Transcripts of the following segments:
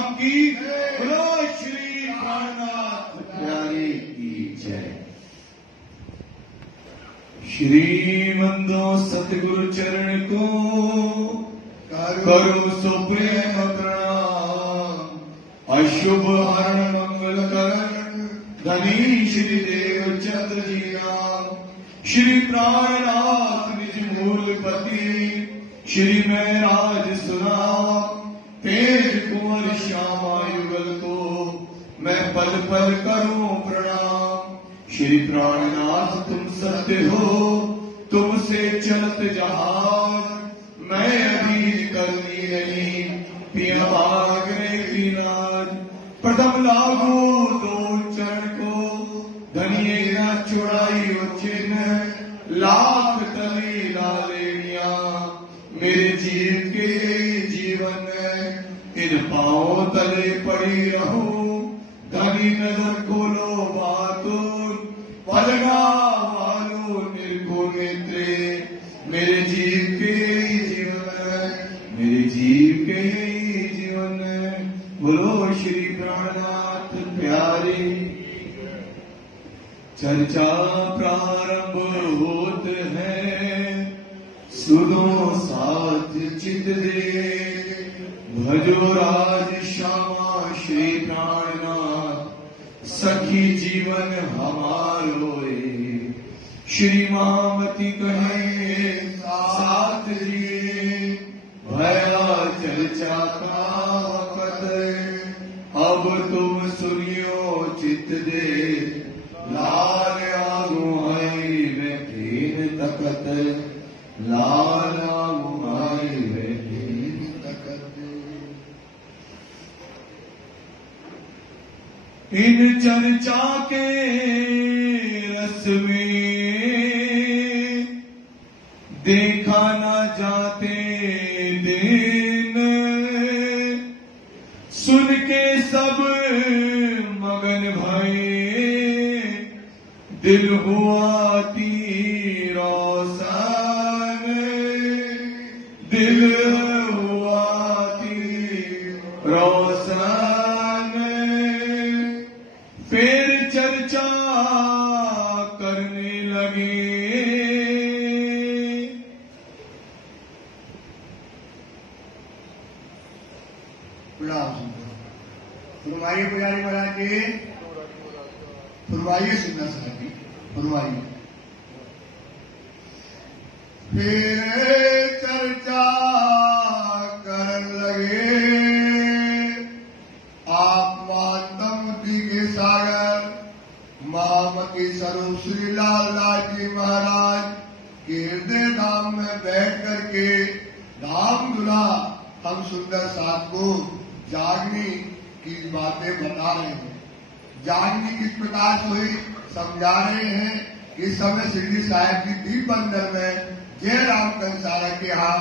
धाम की, बोलो श्री प्राणनाथ प्यारे की जय। श्रीमंदो सतगुरु चरण को करो सो प्रेम प्रणाम। अशुभ हरण मंगल करण धनी श्री देव चंद्र जी राम। श्री प्राणनाथ निज मूल पति, श्री मैं राज सुनाम। तेज कुंवर श्यामा युगल को मैं पल पल करूं प्रणाम। श्री प्राणनाथ तुम सत्य हो, तुमसे चलत जहाज। मैं अभी करनी नहीं, पिया भागने की नाज। प्रथम लागू दो चरण को, धनिये न चुड़ाई चिन्ह। लाख तली लालेनिया मेरे जीव के जीवन। इन पांव तले पड़ी रहूं, धनी नजर खोलो बातुर। पलगा वालो निर्गुण नेत्रे मेरे जीव के जीवन, मेरे जीव के जीवन। बोलो श्री प्राणनाथ प्यारे। चर्चा प्रारंभ होत है, सुनो साथ चित दे। भजो राज श्यामा श्री प्राणनाथ, सखी जीवन हमारो। श्री मामती कहे साथ जी, भया चर्चा का वक्त। अब तुम सुनियो चित दे, लाल आगुआई बैठे तकत। लाल आगुआई बैठे तकत। इन चर्चा के रस में देखा न जाते दिन। सुन के सब मगन भये, दिल हुआ तीरोसान। दिल हुआ तीरोसान। फिर चर्चा करने लगे। फरमाइए पुजारी महाराज जी, फरमाइए सुनना साथी, फरमाइए। फिर चर्चा करन लगे, आप मातमती के सागर महामती स्वरूप श्री लाल लाल जी महाराज के हृदय धाम में बैठ करके धाम धुला हम सुंदर साथ को जागनी की बातें बता रहे हैं। जागनी किस प्रकार से हुई समझा रहे हैं। इस समय शिरडी साहिब की दीप बंदर में जयराम कंसारा के यहाँ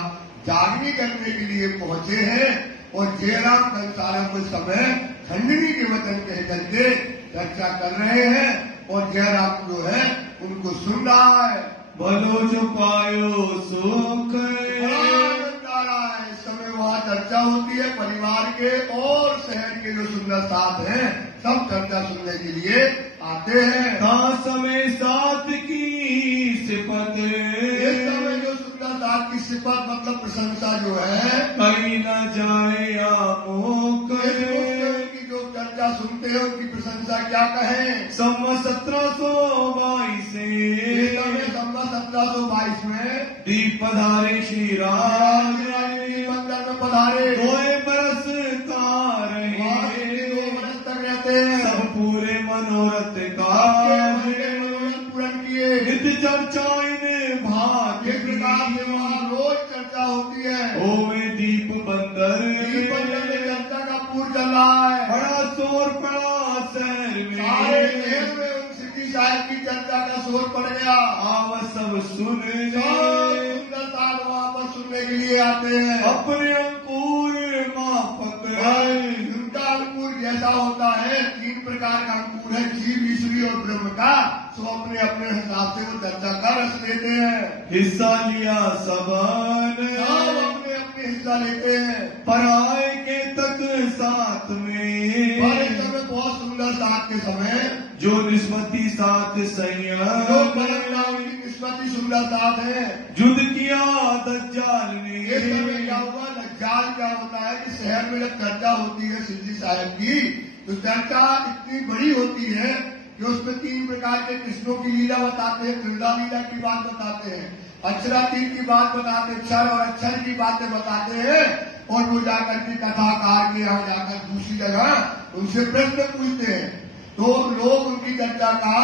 जागनी करने के लिए पहुंचे हैं और जयराम कंसारा को समय खंडनी के वचन कह करके चर्चा कर रहे हैं और जयराम जो है उनको सुन रहा है। भलो जो पायो सुख इस समय वहाँ चर्चा होती है। परिवार के और शहर के जो सुंदर साथ हैं सब चर्चा सुनने के लिए आते हैं। समय साथ की सिफत, इस समय जो सुंदर साथ की सिफत मतलब प्रशंसा जो है कहीं न जाए आमोक। की जो चर्चा सुनते हैं उनकी प्रशंसा क्या कहें। संवत 1722 संवत 1722 में दीप पधारे श्री राज। मंदिर में पधारे 2 बरस का रहे, 2 बरस तक रहते हैं। सब पूरे मनोरथ का पूर्ण किए। नित्य चर्चा इन भाग्य प्रकार से वहाँ रोज चर्चा होती है। ओवे दीप बंदर में चर्चा का पूर चल रहा है। बड़ा शोर पड़ा शहर में, सारे शहर में उन शिरडी साहिब की चर्चा का शोर पड़ गया। आव सब सुन सुंदर साथ वहाँ पर सुनने के लिए आते हैं। अपने अंकुर मापक। उनका अंकुर जैसा होता है, 3 प्रकार का अंकुर है, जीव ईश्वरी और ब्रह्म का। सो अपने अपने हिसाब से वो चर्चा का रस लेते हैं। हिस्सा लिया सबने, सब अपने अपने में हिस्सा लेते हैं। पराए के तक साथ में, और इस समय बहुत सुंदर साथ के समय जो निस्बती साथ संयम, जो परम नाम की निस्बती सुंदर साथ है। युद्ध किया दज्जाल ने। इस समय क्या हुआ, दज्जाल क्या होता है कि शहर में जब चर्चा होती है सिद्धि साहब की, तो चर्चा इतनी बड़ी होती है कि उसमें 3 प्रकार के कृष्णों की लीला बताते हैं, त्रिला लीला की बात बताते हैं, अक्षरातीत की बात बताते हैं, क्षर और अक्षर की बातें बताते हैं। और वो जाकर के कथाकार के यहाँ जाकर दूसरी जगह उनसे प्रश्न पूछते हैं। तो लोग उनकी चर्चा का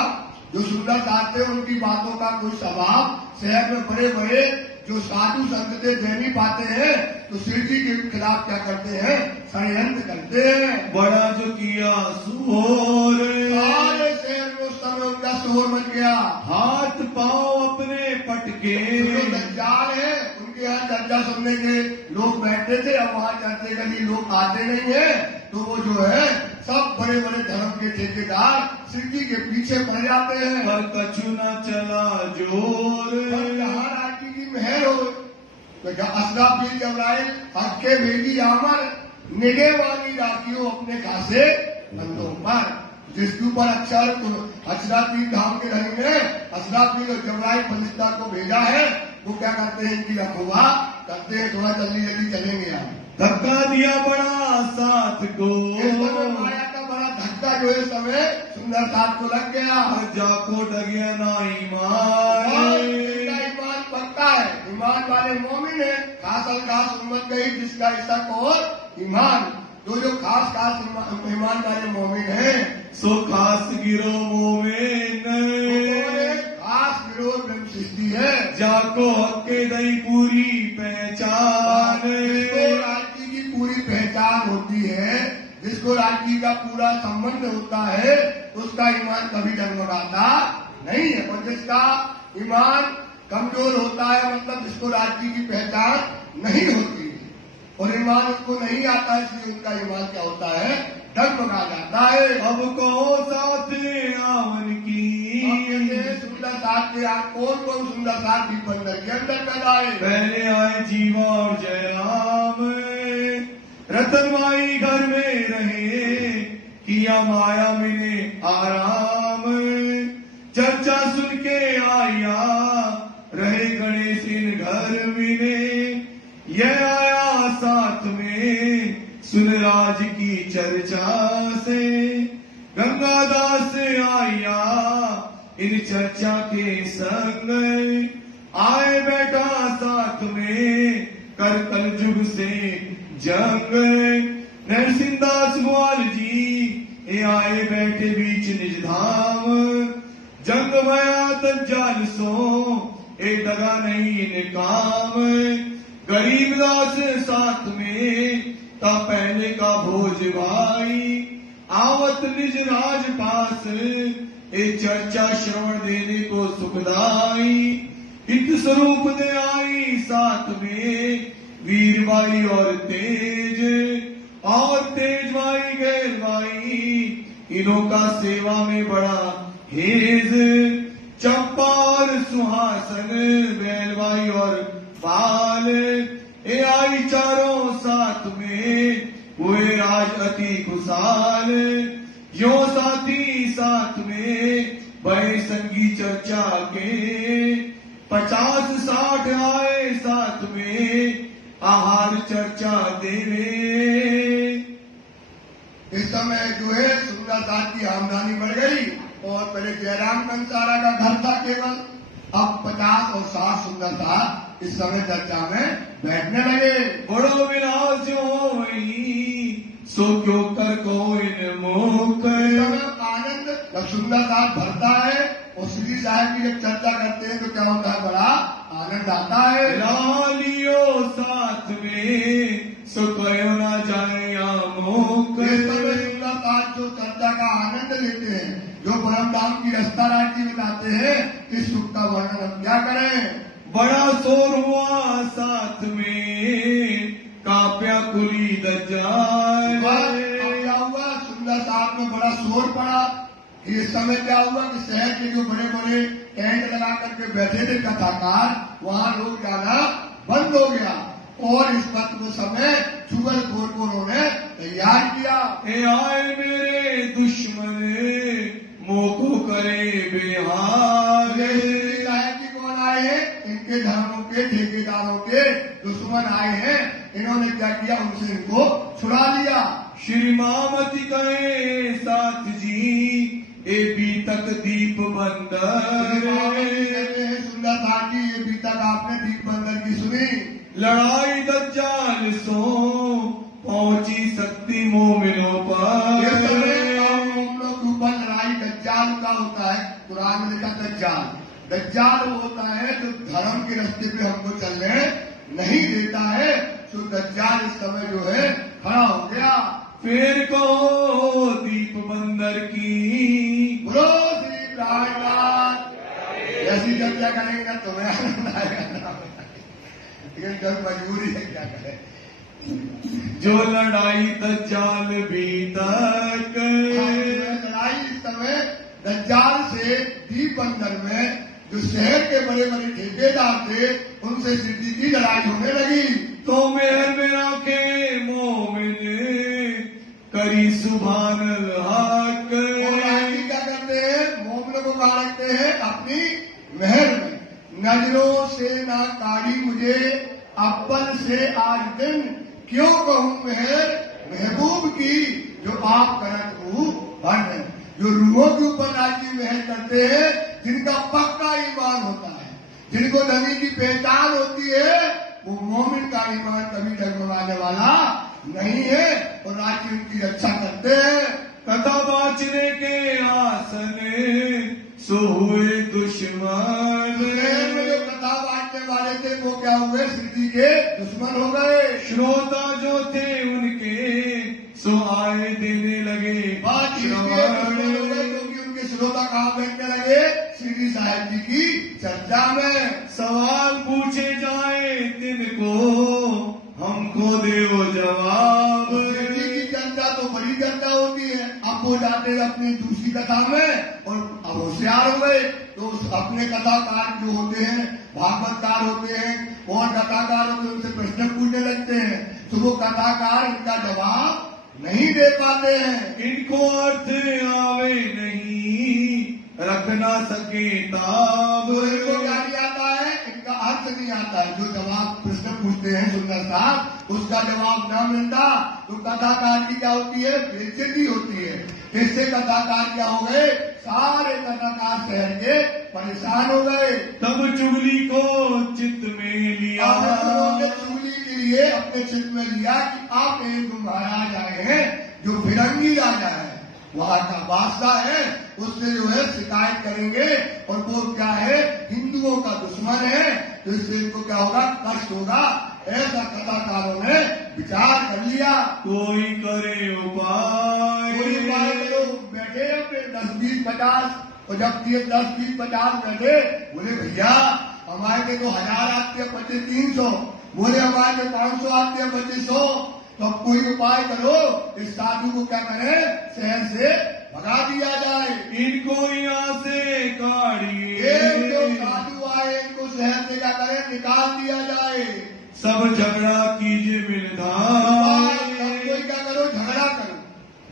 जो सुंदर साथ थे उनकी बातों का कोई स्वभाव शहर में बड़े बड़े जो साधु संत थे दे नहीं पाते हैं, तो शिव जी के खिलाफ क्या करते हैं, षड्यंत्र करते हैं। बड़ा जो किया शोर, सारे शहर में उस समय उनका शोर मच गया। हाथ पांव अपने पटके। जो दज्जाल है उनके यहाँ चर्चा सुनने के लोग बैठते थे, अब वहाँ चर्चे के लिए लोग आते नहीं है, तो वो जो है सब बड़े बड़े धर्म के ठेकेदार शिव जी के पीछे पड़ जाते हैं। पर कछु न चला जोर, जहाँ राजी की मेहर हो, तो असराफील जबराइल हक्के भेजी आमर निगे वाली राखियों अपने खासे बंदों पर। जिसके ऊपर अक्षराफील धाम के घर में असराफील और जबराइल फरिश्ता को भेजा है, वो क्या करते हैं, इनकी रखवा करते हैं, थोड़ा जल्दी जल्दी चलेंगे आप। धक्का दिया बड़ा साथ को, माया का बड़ा धक्का जो है समय सुंदर साथ को लग गया। जाको डगिया ना ईमान, ईमान पक्का है, ईमान वाले मोमिन है। खास उम्मत गई जिसका शक और ईमान, तो जो खास ईमान वाले मोमिन है, सो खास गिरो मोमिन, खास गिरो ब्रह्म सृष्टि है। जाको हक्के दई पूरी पहचान, जिसको राज्य की पूरी पहचान होती है, जिसको राज्य का पूरा संबंध होता है, उसका ईमान कभी डगमगाता नहीं है। और जिसका ईमान कमजोर होता है, मतलब जिसको राज्य की पहचान नहीं होती है और ईमान उसको नहीं आता, इसलिए उनका ईमान क्या होता है, डगमगा जाता है। अब कहो साथ आवन की, सुंदर साथ के आप कौन सुंदर साथ भी बंदर के अंदर कर आए। पहले आए जीवा और जयराम, रतनमाई घर में रहे, किया माया में आराम। चर्चा सुन के आया, रहे गणेश इन घर में। यह आया साथ में, सुन राज की चर्चा से। गंगादास आया, इन चर्चा के संग। आए बैठा साथ में, कर कल युग से जंग। नरसिंहदास ग्वाल जी ये आए बैठे बीच निज धाम। जंग भया दज्जाल सो, ए दगा नहीं इन काम। गरीबदास साथ में, ता पहले का भोज भाई। आवत निज राज पास, ए चर्चा श्रवण देने को सुखदाई। हित स्वरूप दे आई साथ में, वीरबाई और तेजबाई गैरबाई। इनों का सेवा में बड़ा हेज। चंपा और सुहासन, बैलबाई और बाल। ए आई चारों साथ में, हुए राज अति खुशहाल। यो साथी साथ में, बड़े संगी चर्चा के। 50-60 आए साथ में, आहार चर्चा देवे। इस समय जो है सुंदर साथ की आमदनी बढ़ गई, और पहले जयराम कंसारा का घर था केवल, अब 50 और 60 सुंदर साथ इस समय चर्चा में बैठने लगे। बड़ो विनाश हो वही, सो क्यों कर को इन मोक। आनंद जब सुंदर साथ भरता है और श्री साहब की जब चर्चा करते हैं तो क्या होता है, बड़ा आनंद आता है। लालियो साथ में, सो कहो ना जाए मोक। सुंदर साथ जो चर्चा का आनंद लेते हैं, जो परम धाम की रास्ता राज्य बताते हैं, इस सुख का वर्णन हम क्या करें। बड़ा शोर हुआ साथ में, काप्या कुली दज्जाल। क्या हुआ, सुंदर साथ में बड़ा शोर पड़ा। इस समय क्या हुआ कि शहर के जो बड़े बड़े टेंट लगा करके बैठे थे कथाकार, वहां लोग जाना बंद हो गया। और इस पत्र को समय चुगलखोर को उन्होंने तैयार किया। ए आए मेरे दुश्मन मोको करे बेहाल। जी कौन आए हैं? इनके धर्मों के ठेकेदारों के दुश्मन आए हैं। इन्होंने क्या किया? उनसे इनको छुड़ा लिया। श्री मामती कहे साथ जी ए बीतक दीप बंदर। सुंदर साथ जी, ये बीतक आपने दीप बंदर की सुनी। लड़ाई दज्जाल सो पहुंची शक्ति मोमिनों पर। मोमिनों के ऊपर लड़ाई दज्जाल का होता है। कुरान में लिखा दज्जाल। दज्जाल वो होता है जो धर्म के रास्ते पे हमको चलने नहीं देता है। तो दज्जाल इस समय जो है खड़ा हो गया। फिर कहो दीप बंदर की बोलो श्री प्राणनाथ। ऐसी चर्चा करेंगे तो मैं आनंद आएगा, लेकिन जब मजबूरी है क्या करें। जो लड़ाई दज्जाल बीतक। लड़ाई इस समय दज्जाल से दीप बंदर में जो शहर के बड़े बड़े ठेकेदार थे उनसे सिद्धि की लड़ाई होने लगी। तो मेहर में रखे मोमिन करी सुभान हक। क्या करते हैं? मोमिन को कहा रखते हैं अपनी मेहर में। नजरों से ना काढ़ी मुझे अव्वल से आज दिन, क्यों कहूँ मेहर महबूब की जो आप करत हूँ बन। जो रूहों के ऊपर राजी मेहर करते हैं, जिनका पक्का ईमान होता है, जिनको नबी की पहचान होती है, वो मोमिन का ईमान कभी डगमगाने वाला नहीं है और राज्य उनकी रक्षा करते हैं। कथा बाचने के आसन सो हुए दुश्मन। जो कथा बांटने वाले थे वो क्या हुए? सिद्धि के दुश्मन हो गए। श्रोता जो थे उनके सो आए देने लगे बात क्योंकि उनके श्रोता कहाँ बैठने लगे? श्री साहिब जी की चर्चा में। सवाल पूछे जाए तिनको हमको देओ जवाब। श्री की चर्चा तो बड़ी चर्चा होती है। अब वो जाते अपनी दूसरी कथा में और अब होशियार हो गए तो अपने कथाकार जो होते हैं, भागवतकार होते हैं और कथाकार होते हैं, उनसे प्रश्न पूछने लगते हैं। तो वो कथाकार इनका जवाब नहीं दे पाते हैं। इनको अर्थ आवे नहीं रख ना सके ताब। तो इनको क्या नहीं आता है? इनका अर्थ नहीं आता है। जो जवाब प्रश्न पूछते हैं सुंदर साहब, उसका जवाब ना मिलता तो कथाकार की क्या होती है? बेइज्जती होती है। इससे कथाकार क्या हो गए? सारे कथाकार शहर के परेशान हो गए। तब चुगली को चित्त में लिया। चुगली के लिए अपने चित्त में लिया कि आप एक महाराज आए हैं जो फिरंगी राजा है, वहां का बादशाह है, उससे जो है शिकायत करेंगे और वो क्या है? हिंदुओं का दुश्मन है, तो इससे इनको क्या होगा? कष्ट होगा। ऐसा कथाकारों ने विचार कर लिया। कोई करे उपाय। कोई उपाय करो। बैठे अपने 10, 20, 50 और जब 10, 20, 50 बैठे, बोले भैया हमारे के तो 1000 आते हैं, 2500। बोले हमारे में 500 आते हैं, 2500। तो अब कोई उपाय करो, इस साधु को क्या करें? शहर से भगा दिया जाए। इनको यहाँ से काढ़िए। जो साधु आए इनको शहर से क्या करें? निकाल दिया जाए। सब झगड़ा कीजिए मिलधार। कोई क्या करो? झगड़ा करो।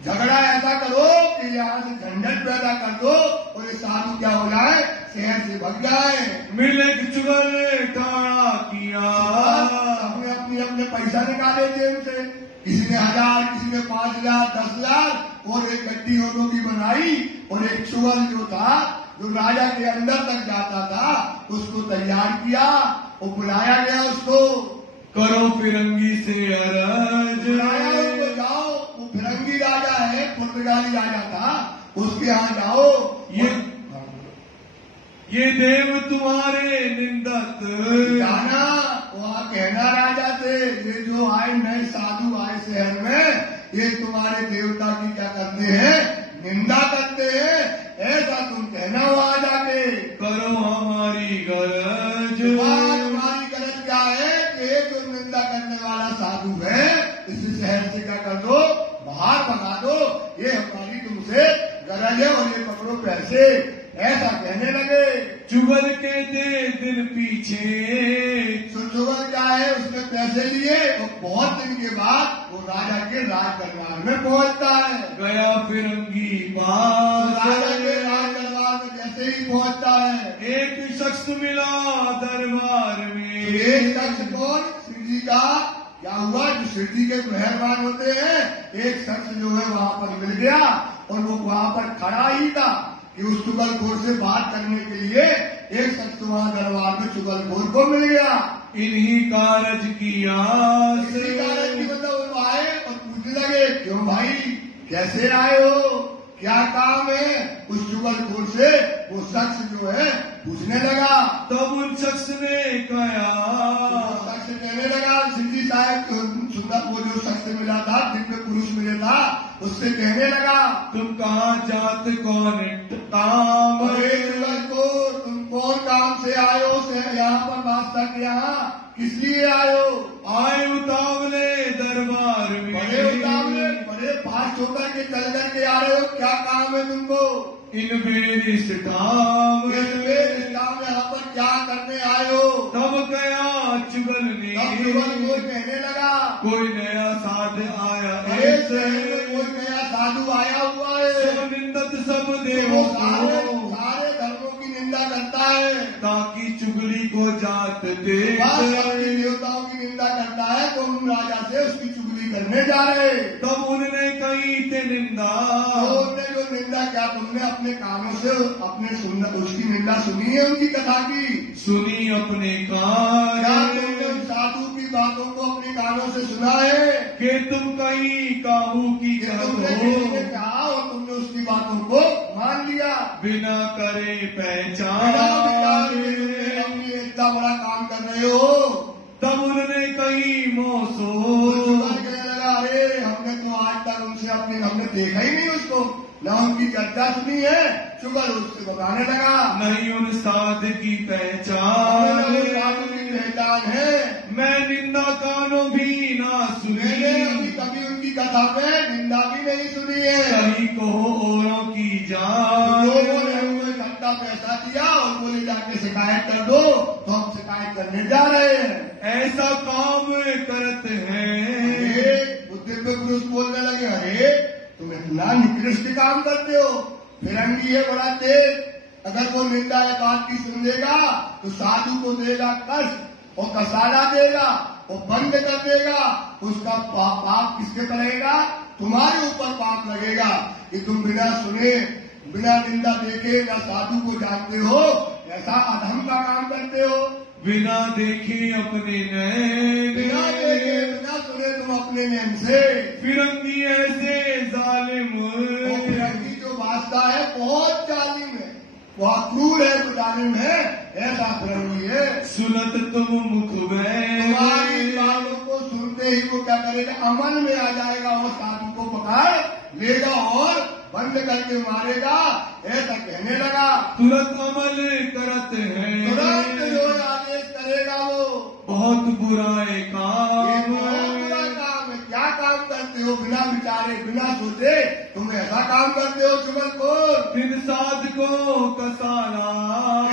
झगड़ा ऐसा करो कि यहाँ से झंझट पैदा कर दो और ये साधु क्या हो जाए? शहर से भग जाए। मिले चुगल टाड़ा किया। हमने अपने पैसा निकाले जेब से। किसी ने 1000, किसी ने 5000, 10000 और एक गड्डी औरों की बनाई और एक चुगल जो था, जो राजा के अंदर तक जाता था, उसको तैयार किया और बुलाया गया उसको। करो फिरंगी से अरज। बुलाया उसको, जाओ। वो फिरंगी राजा है, पुर्तगाली राजा था, उसके यहाँ जाओ। ये देव तुम्हारे निंदक। जाना वहाँ कहना राजा से, ये जो आए नए साधु आए शहर में, ये तुम्हारे देवता की क्या करते हैं? निंदा करते हैं। ऐसा तुम कहना वहाँ जाके। करो हमारी गरज। तुम्हारी गरज क्या है? कि जो निंदा करने वाला साधु है, इस शहर से क्या कर दो? बाहर भगा दो। ये हमारी तुमसे गरज है और ये पकड़ो पैसे। ऐसा कहने लगे। चुगल के दे दिन पीछे। चुगल क्या है? उसने पैसे लिए के बाद वो राजा के राज दरबार में पहुंचता है। गया फिरंगी पास, राजा के राज दरबार में जैसे ही पहुंचता है, एक शख्स मिला दरबार में। एक शख्स कौन? श्री जी का क्या हुआ? जो श्री जी के मेहरबान होते हैं, एक शख्स जो है वहां पर मिल गया और वो वहां पर खड़ा ही था कि उस चुगलखोर से बात करने के लिए एक शख्स वहां दरबार में चुगलखोर को मिल गया। इन्हीं कारज की आस, इसी कारण की मतलब वो आए और पूछने लगे, क्यों भाई कैसे आए हो, क्या काम है? उस चुगलखोर से वो शख्स जो है पूछने लगा। तब उन शख्स ने कहा, शख्स कहने लगा, सिंधी साहब सुंदर वो जो शख्स मिला था, दिव्य पुरुष मिले था, उससे कहने लगा, तुम कहाँ जात कौन काम? अरे चुगलखोर, तुम कौन काम से आए हो? यहाँ पर वास्ता के यहाँ किस लिए आए हो? आए उतावले दरबार में, बड़े उतावले, बड़े फास्ट होकर के चल करके आ रहे हो, क्या काम है तुमको? इन बेरिस काम, इस्लाम में यहाँ पर क्या करने आए हो? तब गया चुगल ने, तब चुगलखोर कहने लगा, कोई नया साध आया अरे शहर में कोई नया साधु आया हुआ है, सो निंदत सब वो देवों सारे को, सारे धर्मों की निंदा करता है, ताकि चुगली को जात दे। सबकी देवताओं की निंदा करता है, तो हम राजा से उसकी चुगली करने जा रहे। तब उनने कही थे निंदा, तो उन्होंने जो निंदा, क्या तुमने अपने कानों से अपने सुनना उसकी निंदा सुनी है, उनकी कथा की? सुनी अपने क्या कान, तुमने उन साधु की बातों को अपने कानों से सुना है कि तुम कहीं काहू की कि कहत तुमने किसी ने हो, कहा और तुमने उसकी बातों को मान लिया? बिना करे बिना पहचान। विचार के तुमने अपनी इतना बड़ा काम कर रहे हो। तब उन्होंने कही मोसो, तो चुगल कहने लगा, अरे हमने तो आज तक उनसे हमने देखा ही नहीं उसको, न उनकी चर्चा सुनी है। चुगल उससे बताने लगा, नहीं उन साध की हमें पहचान, उस साधु की पहचान है। मैं निंदा कानों भी ना मैंने अभी सुनी, कभी उनकी कथा पे निंदा भी नहीं सुनी है। कहीं कहो औरों की जान। लोगों ने हमें इकट्ठा पैसा दिया और बोले जाके शिकायत कर दो, तो हम शिकायत करने जा रहे हैं। ऐसा काम करते हैं, अरे बुद्धि पे पुरुष बोलने लगे, अरे तुम इतना निकृष्ट काम करते हो, फिरंगी है बड़ा तेज, अगर वो निंदा है बात की सुन लेगा तो साधु को देगा कष्ट और कसारा देगा और बंद कर देगा, उसका पाप किसके पड़ेगा? तुम्हारे ऊपर पाप लगेगा कि तुम बिना सुने बिना निंदा देखे या साधु को जानते हो, ऐसा अधम का काम करते हो। बिना देखे अपने नैन, बिना देखे बिना सुने तुम अपने नैन से। फिरंगी ऐसे जालिम, और फिरंगी जो वास्ता है बहुत जालिम है, बहुत क्रूर है, जालिम है, ऐसा फिरंगी है। सुनत तुम मुख तुम्हारी में, बातों को सुनते ही वो क्या करेगा? अमल में आ जाएगा, वो साधु को पकड़ लेगा और बंद करके मारेगा, ऐसा कहने लगा। तुरंत अमल करते तुरंत हैं, जो आदेश करेगा वो। बहुत बुरा ये काम, बहुत बुरा काम है। क्या काम करते हो? बिना विचारे बिना सोचे तुम ऐसा काम करते हो चुगलखोर। फिर साध को कसारा,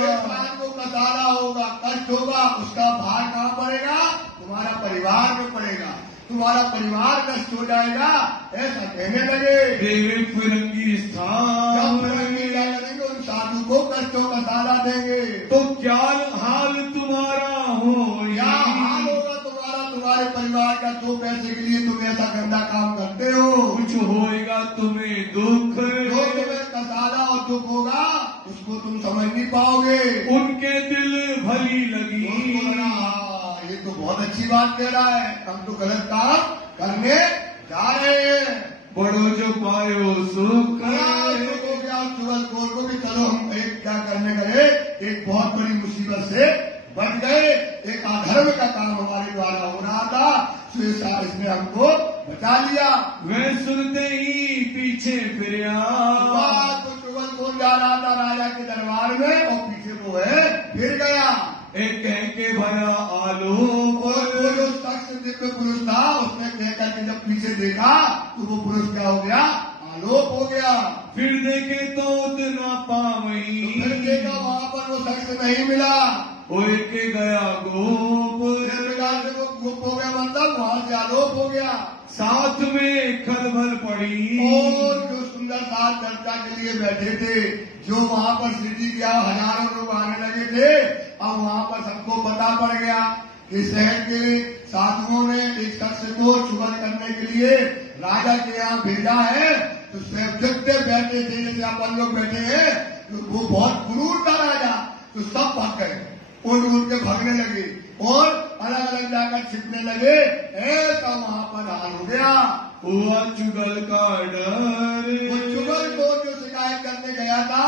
एक बात को कसारा होगा, कष्ट होगा, उसका भार कहाँ पड़ेगा? तुम्हारा परिवार में पड़ेगा, तुम्हारा परिवार नष्ट हो जाएगा, ऐसा कहने लगे। देवे फिरंगी जब स्थान, फिरंगी क्या करेंगे? उन साधु को कष्टों का सहारा देंगे। तो क्या हाल तुम्हारा हो, क्या हाल होगा तुम्हारा, तुम्हारे परिवार का? 2 पैसे के लिए तुम ऐसा गंदा काम करते हो। कुछ होएगा तुम्हें दुख, जो तुम्हें कसारा और दुख होगा उसको तुम समझ नहीं पाओगे। उनके दिल भली लगी, उसको लगा, हाँ, ये तो बहुत अच्छी बात कह रहा है, हम तो गलत काम करने जा रहे हैं। बड़ो जो पायो सुख, चुगलखोर को भी चलो हम एक क्या करने गए, एक बहुत बड़ी मुसीबत से बच गए। एक अधर्म का काम हमारे द्वारा हो रहा था, तो इसने हमको बचा लिया। वह सुनते ही पीछे फिरा, तो चुगलखोर जा रहा था राजा के दरबार में और पीछे वो है फिर गया। एक कह के भरा आलोक, और वो जो शख्स दिव्य पुरुष था उसने कह करके जब पीछे देखा तो वो पुरुष क्या हो गया? आलोक हो गया। फिर देखे तो उतना तो पावई, फिर देखा वहां पर वो शख्स नहीं मिला। होए के गया गोप, इस प्रकार से वो गोप हो गया, मतलब वहां से आलोप हो गया। साथ में खलबल पड़ी। और जो सुंदर साथ चर्चा के लिए बैठे थे, जो वहां पर श्री गया, हजारों लोग आने लगे थे। अब वहां पर सबको पता पड़ गया कि शहर के साधुओं ने एक शख्स को चुगल करने के लिए राजा के यहाँ भेजा है। तो जितने बैठे थे, जैसे अपन लोग बैठे हैं, तो वो बहुत क्रूर था राजा, तो सब भाग गए, उड़ के भागने लगे और अलग अलग जाकर छिपने लगे। ऐसा वहां पर हाल हो गया। हुआ चुगल का डर। वो चुगल को जो शिकायत करने गया था,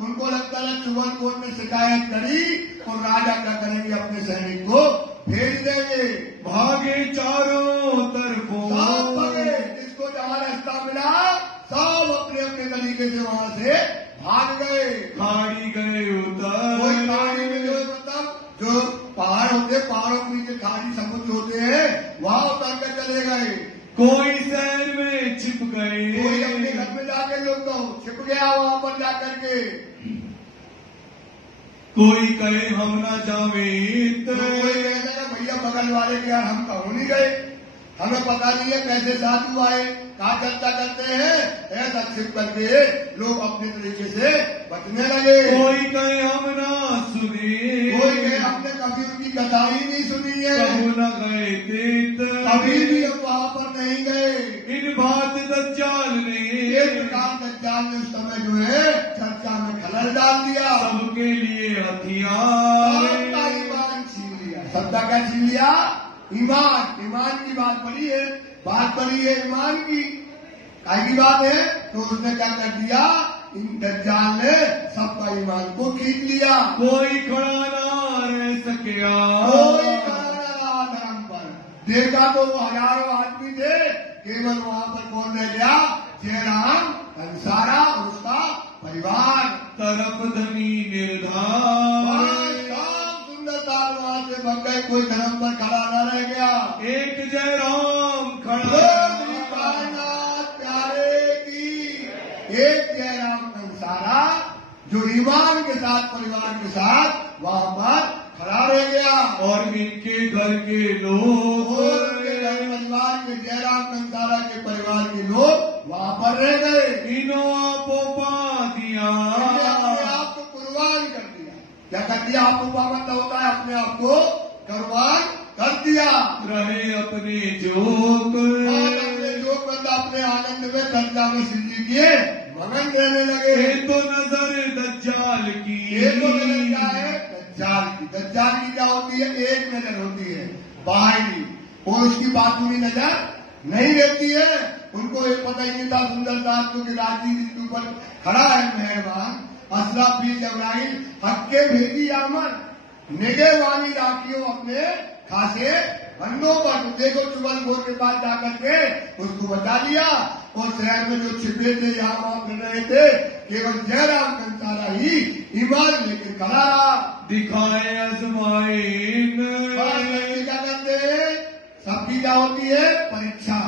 उनको लगता है चुगल कोर्ट ने शिकायत करी और राजा क्या करेंगे, अपने सैनिक को भेज देंगे। भागे चारों तरफों, सब भागे, जिसको जहां रास्ता मिला सब अपने अपने तरीके से वहां से भाग गए। खाड़ी गए उतर। कोई खाड़ी में जो मतलब जो पहाड़ होते, पहाड़ों के नीचे खाड़ी समुद्र होते हैं, वहां उतर कर चले गए। कोई शहर में छिप गए। कोई अपने घर में जाकर लोग तो छिप गया वहां पर जाकर के। कोई कहे हम ना जावे तो कोई कहता भैया बगल वाले के यार हम कहूं नहीं गए, हमें पता नहीं है कैसे साधु आए, कहा चर्चा करते हैं। ऐसा छिप करके लोग अपने तरीके से बचने लगे। कोई कहे हम ना सुने। कोई कहे हमने कभी उनकी कथा ही नहीं सुनी है, कबू न गए तीत। कभी भी हम वहां पर नहीं गए। इन बात दज्जाल ने, एक प्रकार दज्जाल ने उस समय जो है चर्चा में खलल डाल दिया। सबके लिए हथियार। सबका ईमान छीन लिया। सबका क्या छीन लिया? ईमान। ईमान की बात पड़ी है, बात पड़ी है ईमान की। काय की बात है? तो उसने क्या कर दिया, इन दज्जाल ने सबका ईमान को खींच लिया। कोई खड़ा ना रह सकिया। कोई खड़ा न रहा धर्म पर। देखा तो वो हजारों आदमी थे, केवल वहां पर कौन रह गया? जयराम कंसारा और उसका परिवार। तरफ धनी निर्धार। वहां से भग गए, कोई धर्म पर खड़ा न रह गया। एक जयराम खड़ा। प्यारे की एक जयराम कंसारा जो ईमान के साथ, परिवार के साथ वहां पर खड़ा रह गया। और इनके घर के लोग, और उनके घर परिवार के, जयराम कंसारा के परिवार के लोग वहां पर रह गए। इनो आपो पा दिया। अपने आप को कुर्बान कर दिया। क्या कर दिया? आपको पाबंद होता है, अपने आप को कुर्बान कर दिया। रहे अपने जोक। अपने जो बंदा अपने आनंद में चर्चा में सिद्धि किए मगन रहने लगे। ये तो नजर दज्जाल की। ये तो नजर क्या है? दज्जाल की। दज्जाल की क्या होती है? एक नजर होती है बाहरी, और उसकी बातूनी नजर नहीं रहती है। उनको ये पता ही नहीं था सुंदर साथ क्योंकि राजनीति के ऊपर खड़ा है मेहरबान अशरफ बिन जबराइल हक्के भेजी आमद निगे वाली राखियों अपने खासे बंदों पर। देखो चुगल गोर के पास जाकर के उसको बचा लिया, और शहर में जो छिपे थे यहाँ वहां फिर रहे थे, केवल जयराम कंसारा ही ईमान लेकर खड़ा रहा। दिखाए आजमाइन। क्या करते हैं? सबकी क्या होती है? परीक्षा,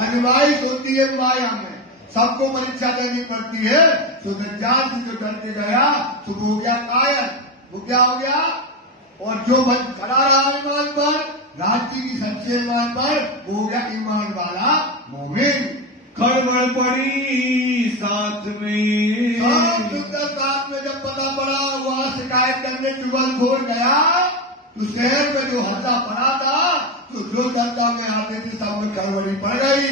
आजमाइश होती है माया में, सबको परीक्षा देनी पड़ती है। तो दज्जाल से जो डर के गया तो वो हो गया कायल। वो क्या हो गया? और जो खड़ा रहा ईमान पर, राज्य की सच्चे ईमान पर, वो हो गया ईमान वाला मोमिन। खड़बड़ पड़ी साथ में। सुंदर साथ में जब पता पड़ा, वहां शिकायत करने चुगलखोर गया, तो शहर में जो हल्ला पड़ा था, तो जो चर्चा में आते थे सब में गड़बड़ी पड़ गई।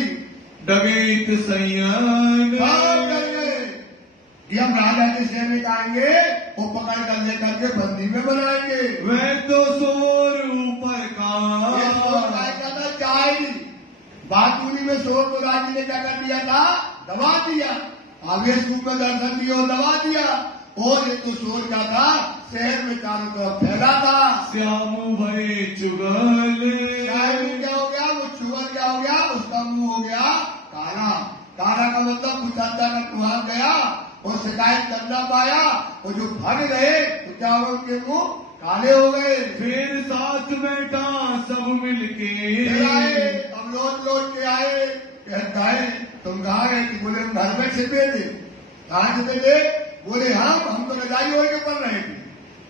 डगैत सैयद। कि हम राजा के सैनिक आएंगे, वो पकड़ कर लेकर के बंदी में बनाएंगे। वह तो शोर ऊपर का। ये शोर क्या था? चाय बातूनी में शोर को राजी ने क्या कर दिया था? दबा दिया। आवेश रूप में दर्शन दिया और दबा दिया। और एक तो शोर क्या था? शहर में चारों तरफ फैला था। श्यामू भरे चुगल। क्या हो गया? वो चुगल क्या हो गया? उसका मुंह हो गया काला। काला का मतलब कुछ अंदर का तुहार गया और शिकायत कर ना पाया, और जो भाग गए तो क्या हुआ? उनके मुंह काले हो गए। फिर साथ बैठा सब मिलके। आए, अब लौट के आए। कहता है तुम कहाँ गए? कि बोले घर में छिपे थे। कहाँ छिपे थे? बोले हम तो रजाई ओढ़ के पड़ रहे थे।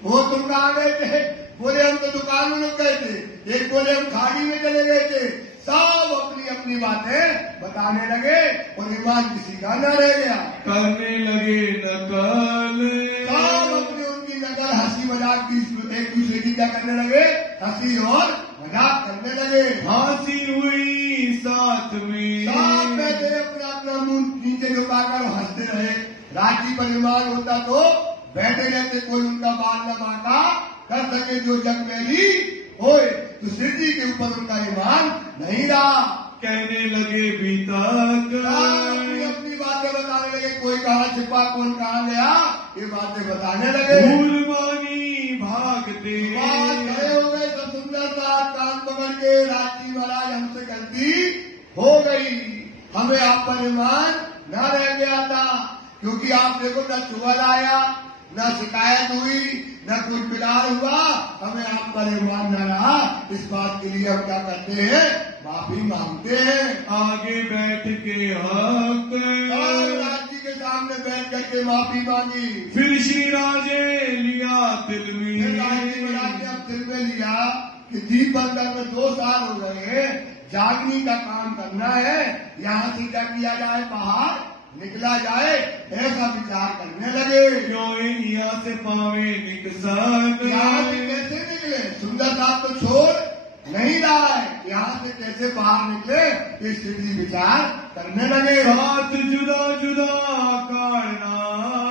वो तुम कहाँ गए थे? बोले हम तो दुकान में लग गए थे, एक बोले हम खाड़ी में चले गए थे। सब अपनी अपनी बातें बताने लगे और ईमान किसी का न रह गया। करने लगे नकल, सब अपनी उनकी नकल हंसी मजाक की एक दूसरे की क्या करने लगे, हंसी और मजाक करने लगे। हंसी हुई साथ में, सब बैठे अपना अपना मुंह नीचे झुकाकर हंसते रहे। राजी पर ईमान होता तो बैठे रहते, कोई उनका बाल न बांका कर सके जो जग मेरी होए, तो सिद्धि के ऊपर उनका ईमान नहीं रहा। कहने लगे बीतक, अपनी अपनी बातें बताने लगे, कोई कहाँ छिपा कौन कहाँ गया, ये बातें बताने लगे। भूल मानी भागते, खड़े हो गए सब सुंदर सा कान पकड़ के, राजी महाराज हमसे गलती हो गई, हमें आप पर ईमान न रह गया था, क्योंकि आप देखो न चुगल आया, न शिकायत हुई, न कोई पिलार हुआ, हमें आप पर ईमान न रहा। इस बात के लिए हम क्या करते हैं, माफी मांगते हैं। आगे बैठ के हक, और राज्य के सामने बैठ करके माफी मांगी। फिर श्री राजे लिया दिल में, राज्य महाराज ने अब दिल में लिया कि दीप बंदर में 2 साल हो गए हैं, जागनी का काम करना है, यहाँ से क्या किया जाए, बाहर निकला जाए, ऐसा विचार करने लगे। क्यों यहाँ से पावे निकसान, यहाँ से कैसे निकले, सुंदर साथ तो छोड़ नहीं रहा है, यहाँ से कैसे बाहर निकले, ये सीधी विचार करने लगे। साथ जुदा जुदा कारणा,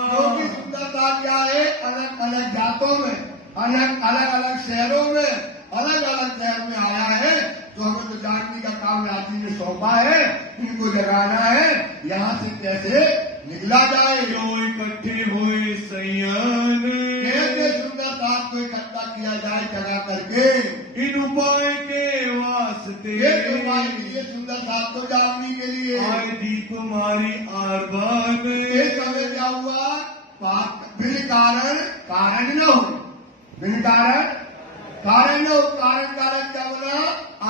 क्योंकि सुंदर साथ क्या है, अलग अलग जातों में, अलग अलग शहरों में, अलग अलग शहर में आया है, तो हमें तो जागने का काम राजी ने सौंपा है, इनको जगाना है, यहाँ से कैसे निकला जाए। क्यों इकट्ठे हुए सैयन, कैसे सुंदर साथ को इकट्ठा किया जाए जगा करके, इन उपाय के वास्ते, एक उपाय के लिए सुंदर साथ को जागने के लिए आए दीप मारी आरबान, एक समय क्या हुआ, बिन कारण कारण न हो, बिन कारण कारण न हो, कारण क्या बना,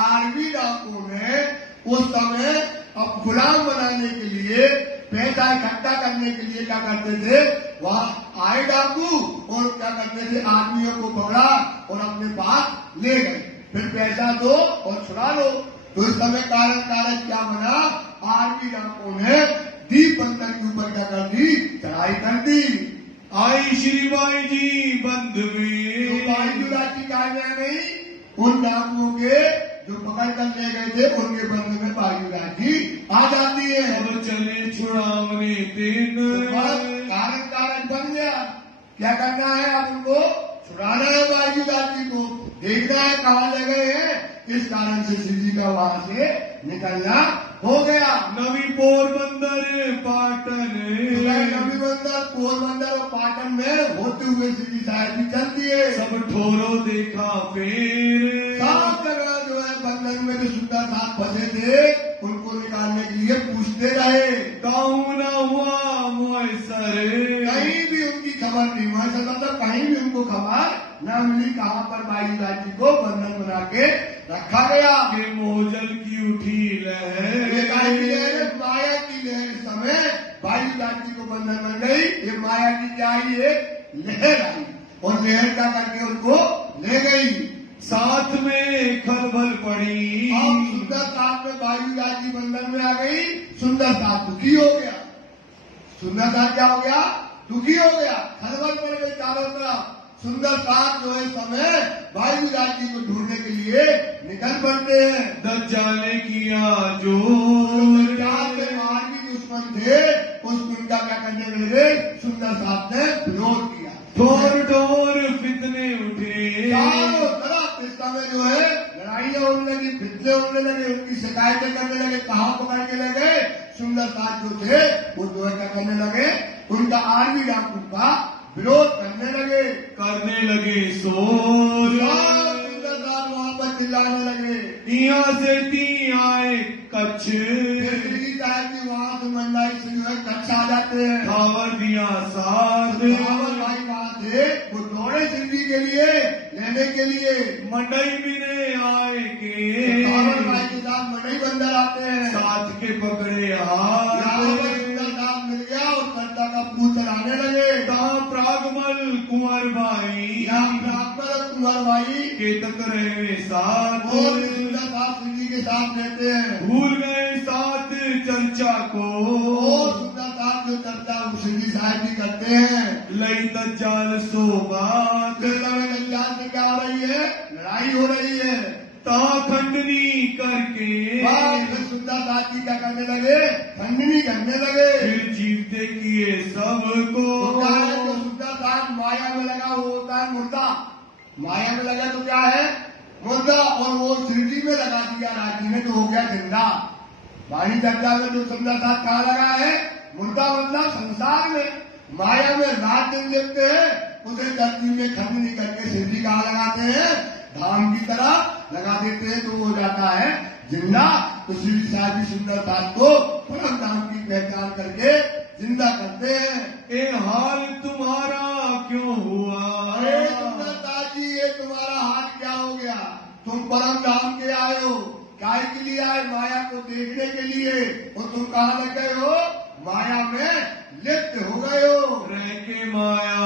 आर्मी डाकू ने उस समय अब गुलाम बनाने के लिए, पैसा इकट्ठा करने के लिए क्या करते थे, वहां आए डाकू और क्या करते थे, आदमियों को पकड़ा और अपने पास ले गए, फिर पैसा दो और छुड़ा लो। तो इस समय कारण क्या बना, आर्मी डाकू ने दीप बंदर के ऊपर क्या कर दी, चढ़ाई कर दी। आई श्री बाई जी बंद में, तो बाई लाठी कहा गई, उन डाकुओं के जो पकड़ कर ले गए थे, उनके बंद में बाई लाठी आ जाती है। वो चले छुड़ावने दिन, कारण बन गया, क्या करना है, अब उनको छुड़ाना है, बाई लाठी को देखना है कहाँ ले गए हैं। इस कारण से शिव जी का वहां से निकलना हो गया। नवी पोरबंदर पाटन, नवी बंदर पोरबंदर और पाटन में होते हुए शिव जी साहब भी चलती है। सब ठोरो देखा फिर, सब जगह जो है बंधन में जो सुंदर साथ फंसे थे, उनको निकालने के लिए पूछते रहे, काहू न हुआ मुयसर, कहीं भी उनकी खबर नहीं हुआ, मतलब कहीं भी उनको खबर न मिली, कहाँ पर बाई लाठी को बंधन बना के रखा गया। के मोजल की उठी लहर, माया की लहर, इस समय बाई लाठी को बंधन बन गई, ये माया की क्या आई, एक लहर आई और लहर क्या करके उनको ले गई। साथ में खलबल पड़ी, अब सुंदर साथ में बाई लाठी बंधन में आ गई, सुंदर साथ दुखी हो गया, सुंदर साथ क्या हो गया, दुखी हो गया, खलबल पड़ गई चारों तरफ। सुंदर साथ जो है समय बाई लाठी को ढूंढने के लिए निकल पड़ते हैं। दज्जाले किया जो के आर्मी दुश्मन थे, उनका क्या करने लगे, सुंदर साथ ने विरोध किया, ठोर ठोर फितने उठे, चारों तरफ इस समय जो है लड़ाइयां होने लगी, फितने होने लगे, उनकी शिकायतें करने लगे, कहाँ पकड़ के लगे, सुंदर साथ जो थे वो जो है क्या करने लगे, उनका आर्मी डाकू का विरोध करने लगे शोर, सुंदर साथ वहां पर चिल्लाने लगे, यहाँ से ती आए कच्छ, साहब की वहां से मंडाई से जो है कच्छ आ जाते हैं, खावर दिया साथ, भाई वहां थे वो दौड़े सिंधी के लिए लेने के लिए, मंडई मिले आए के, भाई के साथ मंडई बंदर आते हैं, साथ के पकड़े हाथ, मिल गया और कर्ता का पूछ चलाने लगे, प्रागमल कुंवर भाई, प्रागमल कुंवर भाई केतक रहे साथ, और सुंदर साथ श्री जी के साथ रहते हैं। भूल गए साथ चर्चा को, और सुंदर साथ जो चर्चा श्री जी साहब जी करते हैं। लई दज्जाल सो बात, दज्जाल से क्या हो रही है? लड़ाई हो रही है। ता खंडनी करके, सुंदर साथ जी क्या करने लगे? खंडनी करने लगे। फिर जीवते किए सबको। जो सुंदर साथ माया में लगा वो होता है मुर्दा। माया में लगा तो क्या है? मुर्दा। और वो शिवजी में लगा दिया राजी में, तो हो गया जिंदा। वाणी चर्चा में जो सुंदर साथ कहा लगा है? मुर्दा। मतलब संसार में माया में रात दिन देखते हैं, उसे धरती में खंडनी करके शिवजी कहा लगाते हैं, धाम की तरह लगा देते हैं, तो हो जाता है जिंदा। तो श्री साहब जी सुंदर साथ को परम धाम की पहचान करके जिंदा करते हैं। ए हाल तुम्हारा क्यों हुआ? अरे सुंदर साथ जी, ये तुम्हारा हाल क्या हो गया? तुम परम धाम के आए हो, काय के लिए आए? माया को देखने के लिए। और तुम कहाँ लग गए हो? माया में लिप्त हो गए हो। रह के माया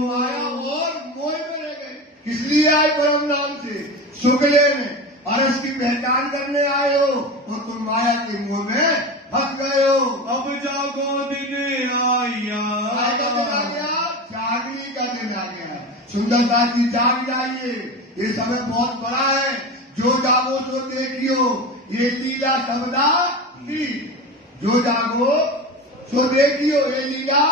माया और मोह में रह गए। किस लिए आए परम धाम से? शुक्ले में अरस की पहचान करने आए हो, और तुम माया के मोह में फंस गए हो। अब जागो दिन आया, जागने का दिन आ गया। सुंदर साथ जी जाग जाइए, ये समय बहुत बड़ा है। जो जागो सो देखियो, ये लीला सबदा की। जो जागो सो देखियो, ये लीला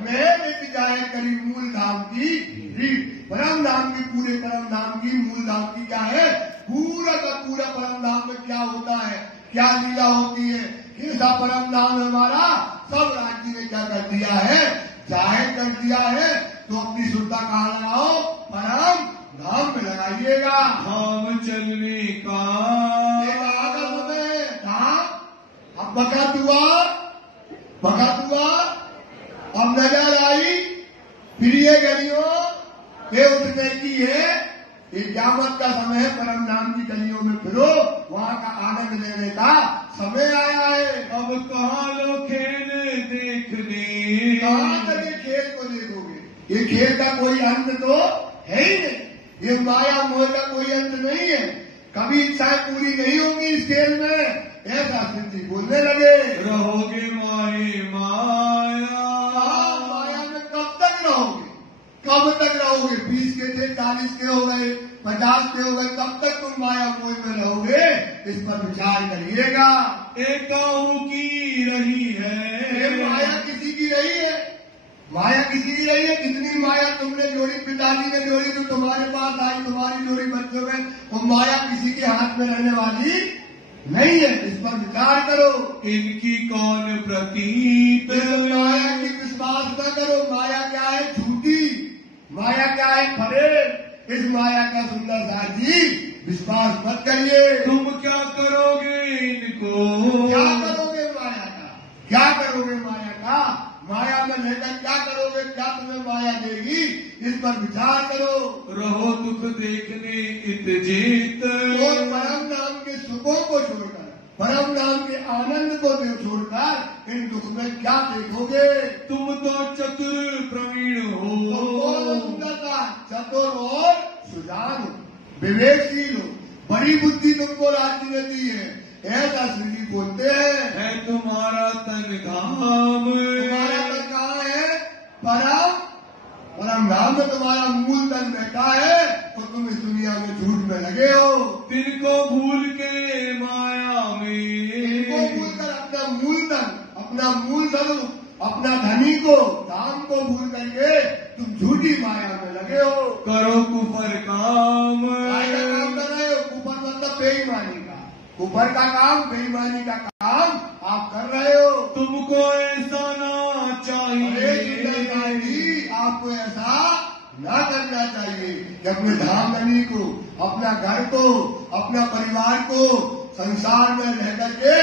में मिट जाए करी मूल धाम की रीत। परम धाम की, पूरे परम धाम की मूल धाम की क्या है? पूरा का पूरा परम धाम में क्या होता है, क्या लीला होती है, कैसा परम धाम हमारा, सब राज्य ने क्या कर दिया है? जाहिर कर दिया है। तो अपनी शुद्धता कहाँ लगाओ? परम धाम में लगाइएगा। धाम चलने का धाम अब बकत हुआ, अब नजर आई प्रिय गलियों के उठने की है। ये क़यामत का समय है। परम धाम की गलियों में फिरो, वहाँ का आनंद लेने का समय आया है। अब कहाँ लो खेल देखने, कहाँ तक ये खेल को देखोगे? ये खेल का कोई अंत तो है ही नहीं। ये माया मोह का कोई अंत नहीं है। कभी इच्छाएं पूरी नहीं होंगी इस खेल में, ऐसा सिद्धि बोलने लगे। रहोगे माए माया, माया में कब तक रहोगे? कब तक रहोगे? 20 के थे, 40 के हो गए, 50 के हो गए, कब तक तुम माया मोह में रहोगे? इस पर विचार करिएगा। एकाऊ की रही है, माया किसी की रही है? माया किसी की रही है? कितनी माया तुमने जोड़ी, पिताजी ने जोड़ी, जो तुम्हारे पास आई, तुम्हारी जोड़ी बच्चों में, वो माया किसी के हाथ में रहने वाली नहीं है। इस पर विचार करो। इनकी कौन प्रतीत, माया की विश्वास न करो। माया क्या है? झूठी। माया क्या है? फरे। इस माया का सुंदर साथ जी विश्वास मत करिए। तुम क्या करोगे इनको, क्या करोगे माया का? क्या करोगे माया का? माया में लेकर क्या करोगे? क्या तुम्हें माया देगी? इस पर विचार करो। रहो दुख देखने इत जीत, और परम नाम के सुखों को छोड़कर, परम नाम के आनंद को छोड़कर इन दुख में क्या देखोगे? तुम तो चतुर प्रवीण हो, चतुर और सुजान हो, विवेकशील हो, बड़ी बुद्धि तुमको राज्य ने दी है, ऐसा श्री जी बोलते हैं। है तुम्हारा तन धाम, तुम्हारा तन कहाँ है? परम धाम में तुम्हारा मूल तन बैठा है, तो तुम इस दुनिया में झूठ में लगे हो। तिनको भूल के माया में, इनको भूलकर अपना मूल तन, अपना मूल स्वरूप, अपना धनी को, धाम को भूल करके तुम झूठी माया में लगे हो। करो कुफर काम, काम कर रहे हो। कुफर मतलब बेईमानी का, कुफर का काम, बेईमानी का काम आप कर रहे हो। तुमको ऐसा ना चाहिए, आपको ऐसा ना करना चाहिए कि अपने धाम धनी को, अपना घर को, अपना परिवार को संसार में रह करके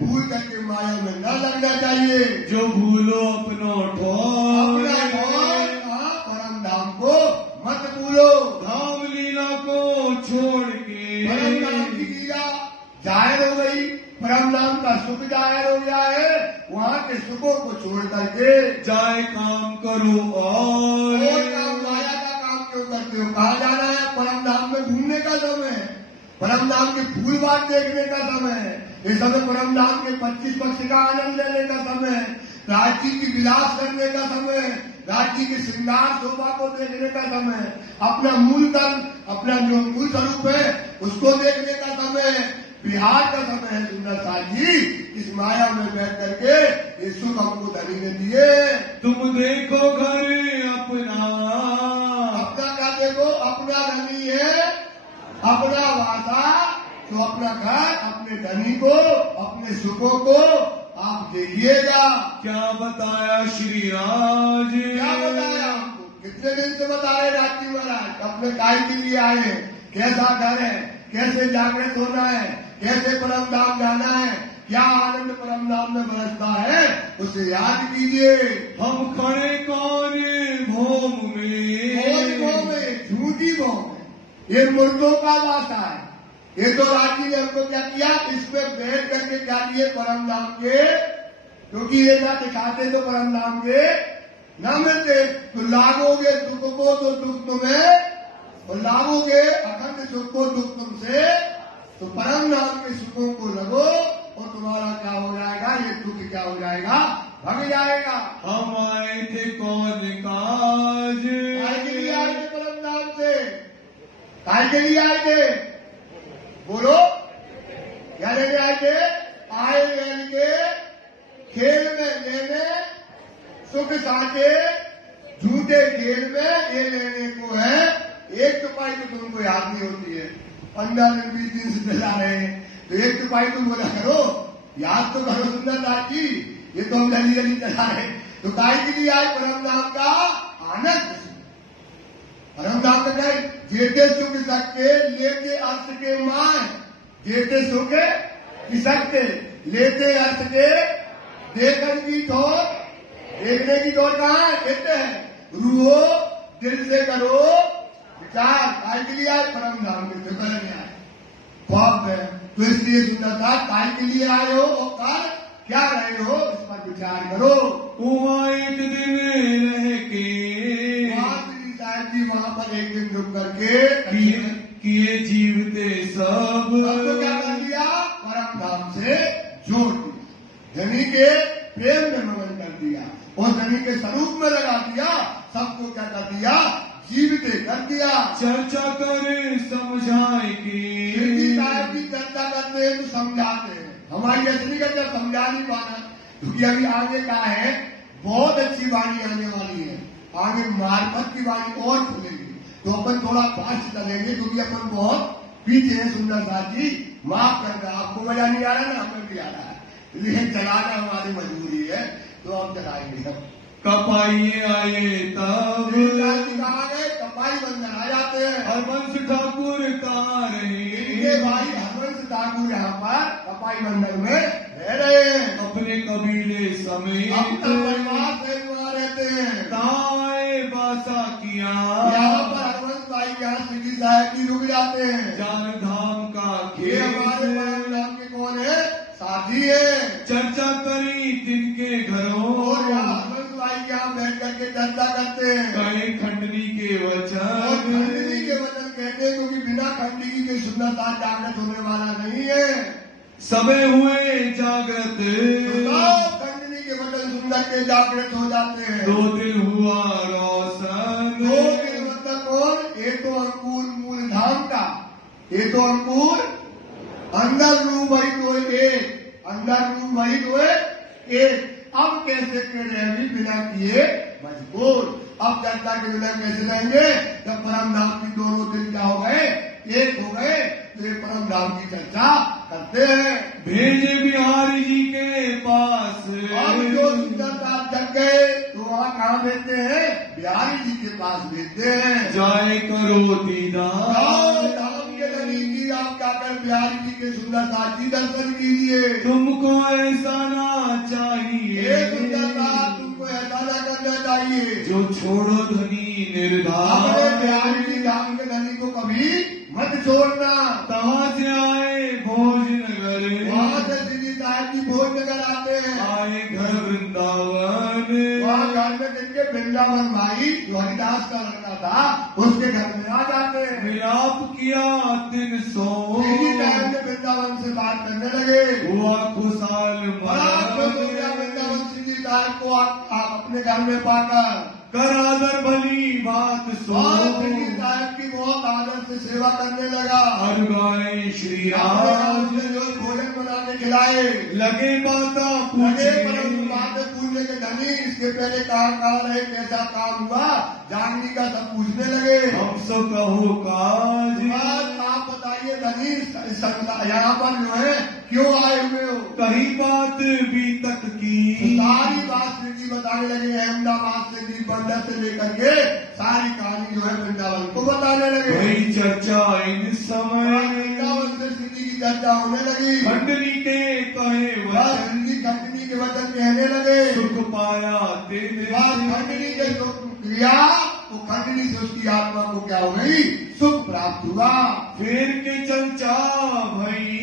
भूल करके माया में न लगना चाहिए। जो भूलो अपनो ठोर, परम धाम को मत भूलो। धाम लीला को छोड़ के, परम धाम की लीला जाहिर हो गई, परम नाम का सुख जाहिर हो गया है, वहाँ के सुखों को छोड़ करके जाए काम करो और काम, माया का काम क्यों करते हो? कहाँ जाना है? परम धाम में घूमने का समय है, परम धाम के फूल बात देखने का समय है, ये समय परम धाम के 25 पक्ष का आनंद लेने का समय है, राज्य की विलास करने का समय है, राज्य के श्रृंगार शोभा को देखने का समय है, अपना मूल तन, अपना जो मूल स्वरूप है उसको देखने का समय है, बिहार का समय है। सुंदर साथ जी इस माया में बैठ करके ये सुख हमको धनी ने दिए। तुम देखो घर अपना, अपना क्या देखो? अपना धनी है, अपना वासा, तो अपना घर, अपने धनी को, अपने सुखों को आप देखिएगा। क्या बताया श्री राज? क्या बताया आपको? कितने दिन से बता रहे राजी महाराज? अपने काय के लिए आए हैं, कैसा घर है, कैसे जागृत होना है, कैसे परम धाम जाना है, क्या आनंद परम धाम में बरसता है, उसे याद कीजिए। हम खड़े कौन भोम में, झूठी भोम में, ये मुर्दों का वासा है। ये तो राजी ने हमको क्या किया? इसमें बैठ करके क्या किए? परम धाम के, क्योंकि ये ना दिखाते तो परम धाम के न मिलते, तो लागोगे दुख को तो दुख तुम्हें, और लागोगे अखंड सुख को दुख तुमसे, तो परम धाम के सुखों को लगो और तुम्हारा क्या हो जाएगा? ये दुख क्या हो जाएगा? भग जाएगा। हम आए थे कौन काज? काय के लिए आए थे परम धाम से? काय के लिए आए थे? बोलो, क्या लेने आए थे? आए लेने के खेल में लेने, सुख साथे झूठे खेल में ये लेने को है। एक टुपाई तो तुमको याद नहीं होती है, 15 दिन 20 दिन से चला रहे हैं, तो एक टुपाई तुम बोला करो, याद तो करो सुंदर दास जी, ये तो हम जल्दी जल्दी चला रहे। तो काय के लिए आए? परम धाम का आनंद, परम धाम का क्या? जेते सुख सकते लेते अर्थ के मान, जेते सुख सकते लेते अर्थ के, देखन की दौड़, देखने की दौड़ कहाँ है? कहते हैं रूहो दिल से करो विचार। काय के लिए आए? परम धाम के जो करने आए ख्वाब है, तो इसलिए सुंदरता काय के लिए आए हो और कर क्या रहे हो, इस पर विचार करो। वहाँ एक दिन रह के, वहां पर एक दिन रुक करके किए जीवते सब, तो क्या कर दिया? परम धाम से जोड़ दिया, धनी के प्रेम में मगन कर दिया और धनी के स्वरूप में लगा दिया, सबको क्या कर दिया? जीवते कर दिया। चर्चा करे समझाए की, साहब की चर्चा करते हैं तो समझाते हैं, हमारी असली चर्चा समझा नहीं पाना, क्योंकि अभी आगे का है, बहुत अच्छी वाणी आने वाली है, आगे मार्फत की वाणी और खुलेगी, तो अपन थोड़ा फास्ट चलेंगे, क्योंकि अपन बहुत पीछे है। सुंदर साथ जी माफ करना, आपको मजा नहीं आ रहा ना, हमें भी आ रहा है, लेकिन चलाना हमारी मजबूरी है, तो हम चलाएंगे। हम कपाइए आए तब, कहाँ गए? कपाई बंदर आ जाते हैं। हरवंश ठाकुर कहाँ रहे? इनके भाई हरवंश ठाकुर यहाँ पर कपाई बंदर में रह रहे हैं, अपने कबीले समेत, अपना परिवार सहित वहाँ रहते हैं। ताए बासा किया, यहाँ पर हरवंश भाई के यहाँ श्री साहब की रुक जाते हैं। जान धाम का ये हमारे परम धाम के कौन है? साथी है। चर्चा करी तिनके घरों, और यहाँ हरवंश भाई के यहाँ बैठ करके चर्चा करते हैं, कहे खंडनी के और वचन, खंडनी के वचन कहते हैं, क्योंकि बिना खंडनी के सुंदरता जागृत होने वाला नहीं है। सबे हुए जागृत, खंडनी के वचन सुंदर के जागृत हो जाते हैं। 2 दिन हुआ रोशन, 2 दिन मतलब कौन? एक तो अंकुर मूल धाम का, एक तो अंकुर अंदर रूप वही तो एक, अंदर रूप वही तो एक। अब कैसे के रहेंगे बिना किए मजबूर? अब चर्चा के बिना कैसे रहेंगे? जब परम धाम की दोनों दिन क्या हो गए? एक हो गए, तो ये परम धाम की चर्चा करते हैं। भेजे बिहारी जी के पास, अब जो सुंदरता जग गए तो वहाँ कहाँ भेजते हैं? बिहारी जी के पास भेजते हैं। जाए करो दीदार, धाम के धनी जी आप क्या कर बिहारी जी के सुंदरता जी दर्शन कीजिए। तुमको ऐसा ना चाहिए, सुंदरता तुमको ऐसा ना करना चाहिए जो छोड़ो धनी निर्धार, अपने बिहारी जी धाम के धनी को कभी मत छोड़ना। कहाँ से आए भोजनगर, वहाँ से श्री साहब जी भोजनगर आते हैं, आए घर वृंदावन। वहाँ घर में जिनके वृंदावन भाई जो हरिदास का लड़का था उसके घर में आ जाते हैं। मिलाप किया 300। इसी टाइम में वृंदावन से बात करने लगे। हुआ खुशहाल बड़ा खुश हो गया वृंदावन सिंह जी साहब को आप अपने घर में पाकर। कर आदर भली बात सो। सिंह जी साहब की बहुत आदर से सेवा करने लगा। हर गाय श्री राम राम ने जो भोजन बना के खिलाए लगे बाता लगे पूछने। बातें पूछने के धनी इसके पहले कहाँ रहे कैसा काम हुआ जानने का सब पूछने लगे। हम सो कहो काज। आप बताइए धनी यहाँ पर जो है क्यों आए हुए हो। कही बात भी तक की। सारी बात श्री जी बताने लगे। अहमदाबाद से गिरी बंदर से लेकर के सारी कहानी जो है वृंदावन को बताने लगे। वही चर्चा इन समय वृंदावन से श्री जी की चर्चा होने लगी। खंडनी के कहे वचन। श्री जी खंडनी के वचन कहने लगे। सुख पाया तेरे। खंडनी के जो क्रिया तो खंडनी से उसकी आत्मा को क्या हो गई सुख प्राप्त हुआ। फिर के चर्चा भई।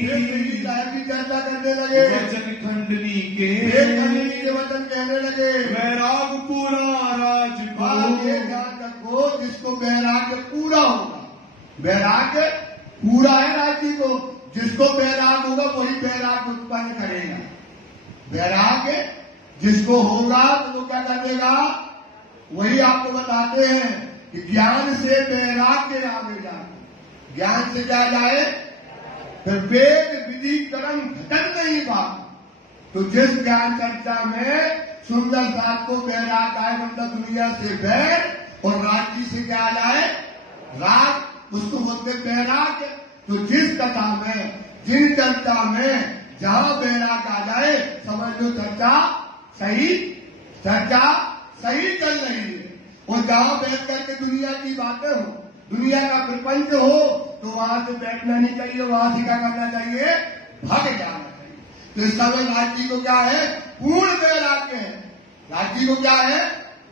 साहब की चर्चा करने लगे। वचन खंडनी के। खंडनी के वचन कहने लगे। वैराग पूरा राज को। ध्यान रखो जिसको वैराग्य पूरा होगा। वैराग्य पूरा है राज्य को। जिसको वैराग होगा वही वैराग उत्पन्न करेगा। वैराग्य जिसको होगा तो वो क्या करेगा वही आपको बताते हैं कि ज्ञान से वैराग्य आगे जाए। ज्ञान से क्या जाए फिर वेद विधि कर्म घटन नहीं बात। तो जिस ज्ञान चर्चा में सुंदर साथ को वैराग आए मतलब दुनिया से वैर और राज्य से क्या जाए राग उसको बोलते वैराग्य। तो जिस कथा में जिन चर्चा में जहाँ वैराग आ जाए समझ लो चर्चा सही चल रही है। और जहाँ बैठ करके दुनिया की बातें हो दुनिया का प्रपंच हो तो वहां से बैठना नहीं चाहिए। वहां से क्या करना चाहिए भाग जाना चाहिए। तो इस समय राज्य को क्या है पूर्ण वैराग्य है। राज्य को क्या है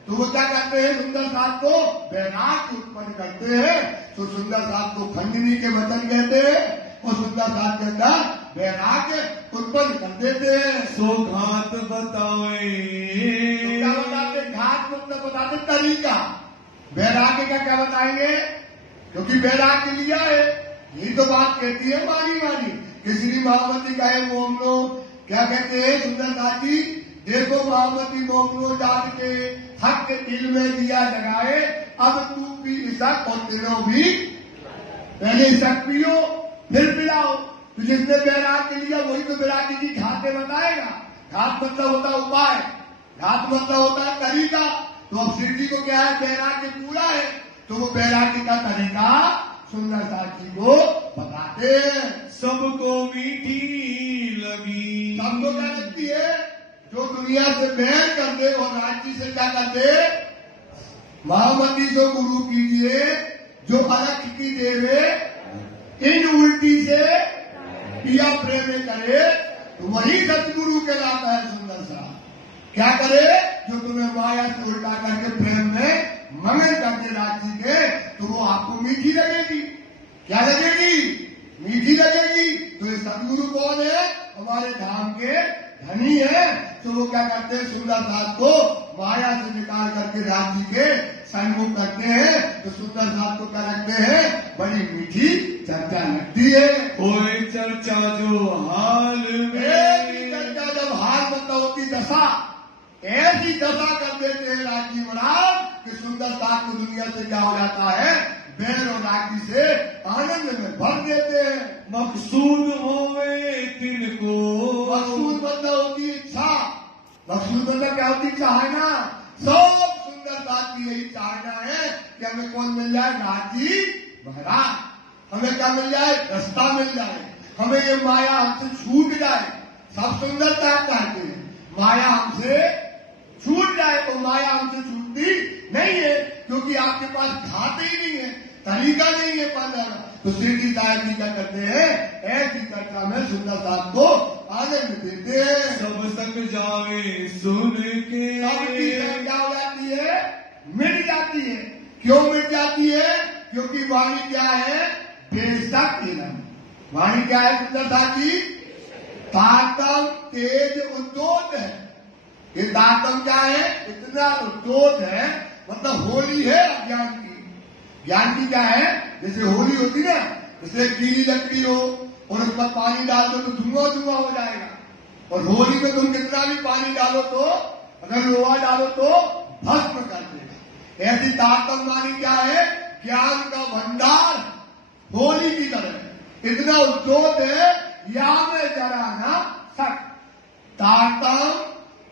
तो वो क्या करते हैं सुंदर साथ को वैराग्य उत्पन्न करते हैं। तो सुंदर साथ को खंडनी के वचन कहते हैं और सुंदर साथ के अंदर वैराग्य उत्पन्न कर देते हैं। सो घात बताए। तो क्या बताते घाट मतलब बताते तरीका। वैराग्य का क्या बताएंगे क्योंकि वैराग्य लिया है। यही तो बात कहती है मानी कि श्री महामती का है मोमनो क्या कहते हैं सुंदर साथ जी देखो महामती मोमनो जाट के हक के दिल में दिया जगाए। अब तू भी इसक और तीनों भी पहले इसक पियो फिर पिलाओ। तो जिसने वैराग्य लिया वही तो वैराग्य की घाटे बताएगा। घाट मतलब होता है उपाय। घाट मतलब होता है तरीका। तो अब श्री जी को क्या है वैराग्य पूरा है तो वो वैराग्य का तरीका सुंदर साथ जी को बताते हैं। सबको मीठी लगी। सबको क्या लगती है जो दुनिया से बैर कर दे और राज्य से क्या कर दे महामती को गुरु कीजिए जो अलग की देवे इन उल्टी से पिया प्रेम करे तो वही सतगुरु कहलाता है। सुंदर सा क्या करे जो तुम्हें माया से उल्टा करके प्रेम में मगन करके राज्य के तो वो आपको मीठी लगेगी। क्या लगेगी मीठी लगेगी। तो ये सतगुरु कौन है हमारे धाम के धनी है। तो वो क्या करते हैं सुंदर साथ को माया से निकाल करके राज्य के सन्मुख करते हैं। तो सुंदर साथ को क्या लगते हैं बड़ी मीठी चर्चा लगती है। कोई चर्चा जो हाल में चर्चा जब हाल मतलब होती दशा ऐसी दशा कर देते हैं राज्य महाराज कि सुंदर साथ को दुनिया से क्या हो जाता है बैर और राज्य से आनंद में भर देते हैं। मकसूद होवे तिनको। मकसूद मतलब होती इच्छा। मकसूद मतलब क्या होती इच्छा है ना। सब सुंदर साथ की यही चाहना है कि हमें कौन मिल जाए राज्य महाराज। हमें क्या मिल जाए रास्ता मिल जाए। हमें ये माया हमसे छूट जाए। सब सुंदरता चाहते हैं माया हमसे छूट जाए। तो माया हमसे छूटती नहीं है क्योंकि आपके पास खाते ही नहीं है तरीका नहीं है पाना। तो श्री जी साहब जी क्या करते हैं ऐसी चर्चा में सुंदर साहब को आनंद देते हैं। सब संग जावे सुन के। सबकी क्या हो जाती है मिट जाती है। क्यों मिट जाती है क्योंकि वाणी क्या है बेशक इलम। वाणी क्या है सुंदर साथ जी ताकत तेज उद्योत है। ये तारतम क्या है? इतना उद्योग है, मतलब होली है ज्ञान की। ज्ञान की क्या है? जैसे होली होती है, जैसे गीली लकड़ी हो और उस पर पानी डाल दो तो धुआं धुआं हो जाएगा। और होली में तुम कितना भी पानी डालो तो, अगर लोहा डालो तो भस्म कर देगा। ऐसी तारतम वाणी क्या है? ज्ञान का भंडार होली की तरह इतना उद्योग है, या में जरा ना सक। तारतम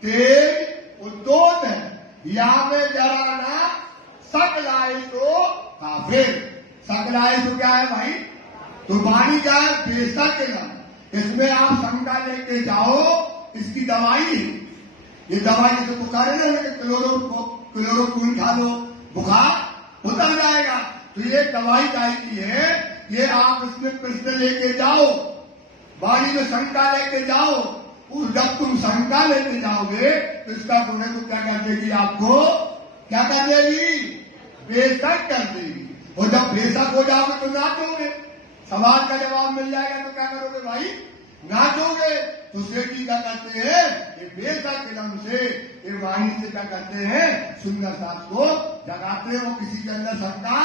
तेज उद्योग है, या में जरा ना सक लाए तो काफिर। सक लाए तो क्या है भाई? तो वाणी क्या है? बेशक के नाम। इसमें आप शंका लेके जाओ, इसकी दवाई है। ये दवाई जैसे बुखार है ना, क्लोरोक्विन खा लो, बुखार उतर जाएगा। तो ये दवाई गाय की है, ये आप इसमें प्रश्न लेके जाओ, वाणी में शंका लेके जाओ। और जब तुम शंका लेके जाओगे तो इसका गुणे को क्या कर देगी? आपको क्या कर देगी? बेशक कर देगी। और जब बेशक हो जाओगे तो नाचोगे, सवाल का जवाब मिल जाएगा तो क्या करोगे भाई? नाचोगे। तो सेठी क्या करते हैं? ये बेशक कलम से, ये वाणी से क्या करते हैं? सुंदर साथ को जगाते हैं, वो किसी के अंदर शंका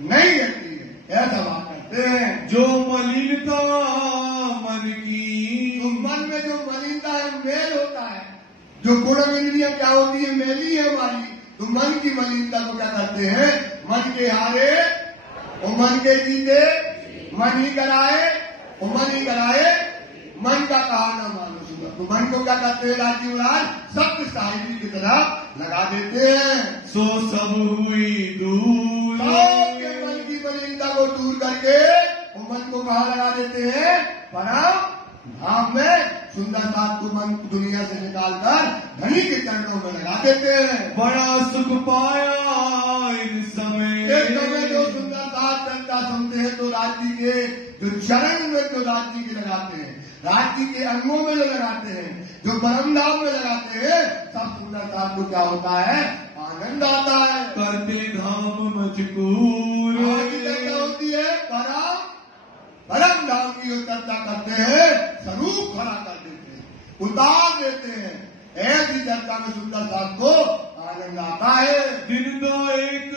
नहीं रहती है, ऐसा बात करते हैं। जो मलिनता मन की, तो मन में जो मलिनता है मेल होता है, जो गुण इंद्रियां क्या होती है? मेली है हमारी। तो मन की मलिनता को क्या करते हैं? मन के हारे और मन के जीते, मन ही कराए और मन ही कराए, मन का कहा ना मानो सुना। तो मन को क्या करते हैं? राजीव राज सत्य साहिबी की तरफ लगा देते हैं। सो सब हुई दूर, सबके मन की मलिनता को दूर करके वो मन को कहा लगा देते हैं? परम धाम में। सुंदर साथ को मन दुनिया से निकालकर धनी के चरणों में लगा देते हैं। बड़ा सुख पाया इन समय। एक समय जो सुंदर साथ चर्चा सुनते हैं तो राज्य के जो चरण में जो राज्य के लगाते हैं, राज्य के अंगों में जो लगाते हैं, जो परम धाम में लगाते हैं, सब सुंदर साथ को क्या होता है? आनंद आता है। करते धाम मजकूर, क्या होती है? परम धाम की जो चर्चा करते हैं, स्वरूप खड़ा कर देते हैं, उतार देते हैं। ऐसी चर्चा में सुंदर साथ को आनंद आता है। दिन दो एक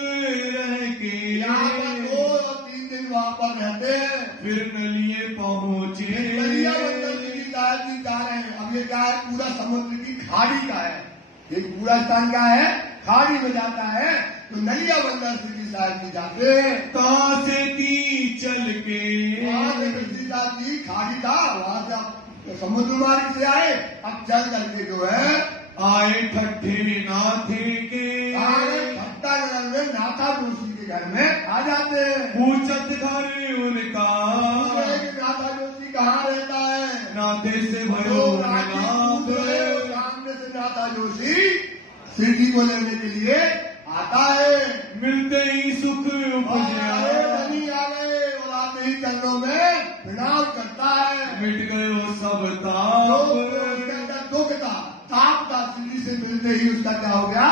रह के यहाँ पर 2 और 3 दिन वहाँ पर रहते हैं, फिर नलिए पहुंचे। नलिया बंदर जी की दायत की जा रहे हैं। अब ये क्या है? पूरा समुद्र की खाड़ी का है, ये पूरा स्थान क्या है? खाड़ी में जाता है। तो नलिया बंदर जी साहब की जाते हैं। कहाँ से ती चल के, वहां से कृष्णदास जी खाड़ी था, वहां से आप समुद्र मार्ग से आए, अब चल करके जो है आए ठट्ठे नाथे के, भट्टा नगर में नाथा जोशी के घर में आ जाते हैं। पूछत घर उनका, नाथा जोशी कहाँ रहता है? नाथे से भयो सामने से नाथा जोशी सीढ़ी को लेने के लिए आता है। मिलते ही सुख उपजा, धनी आ गए और आते ही चरणों में प्रणाम करता है। मिट गयो सब ताप, उसके अंदर दुख था, ताप था, सीढ़ी से मिलते ही उसका क्या हो गया?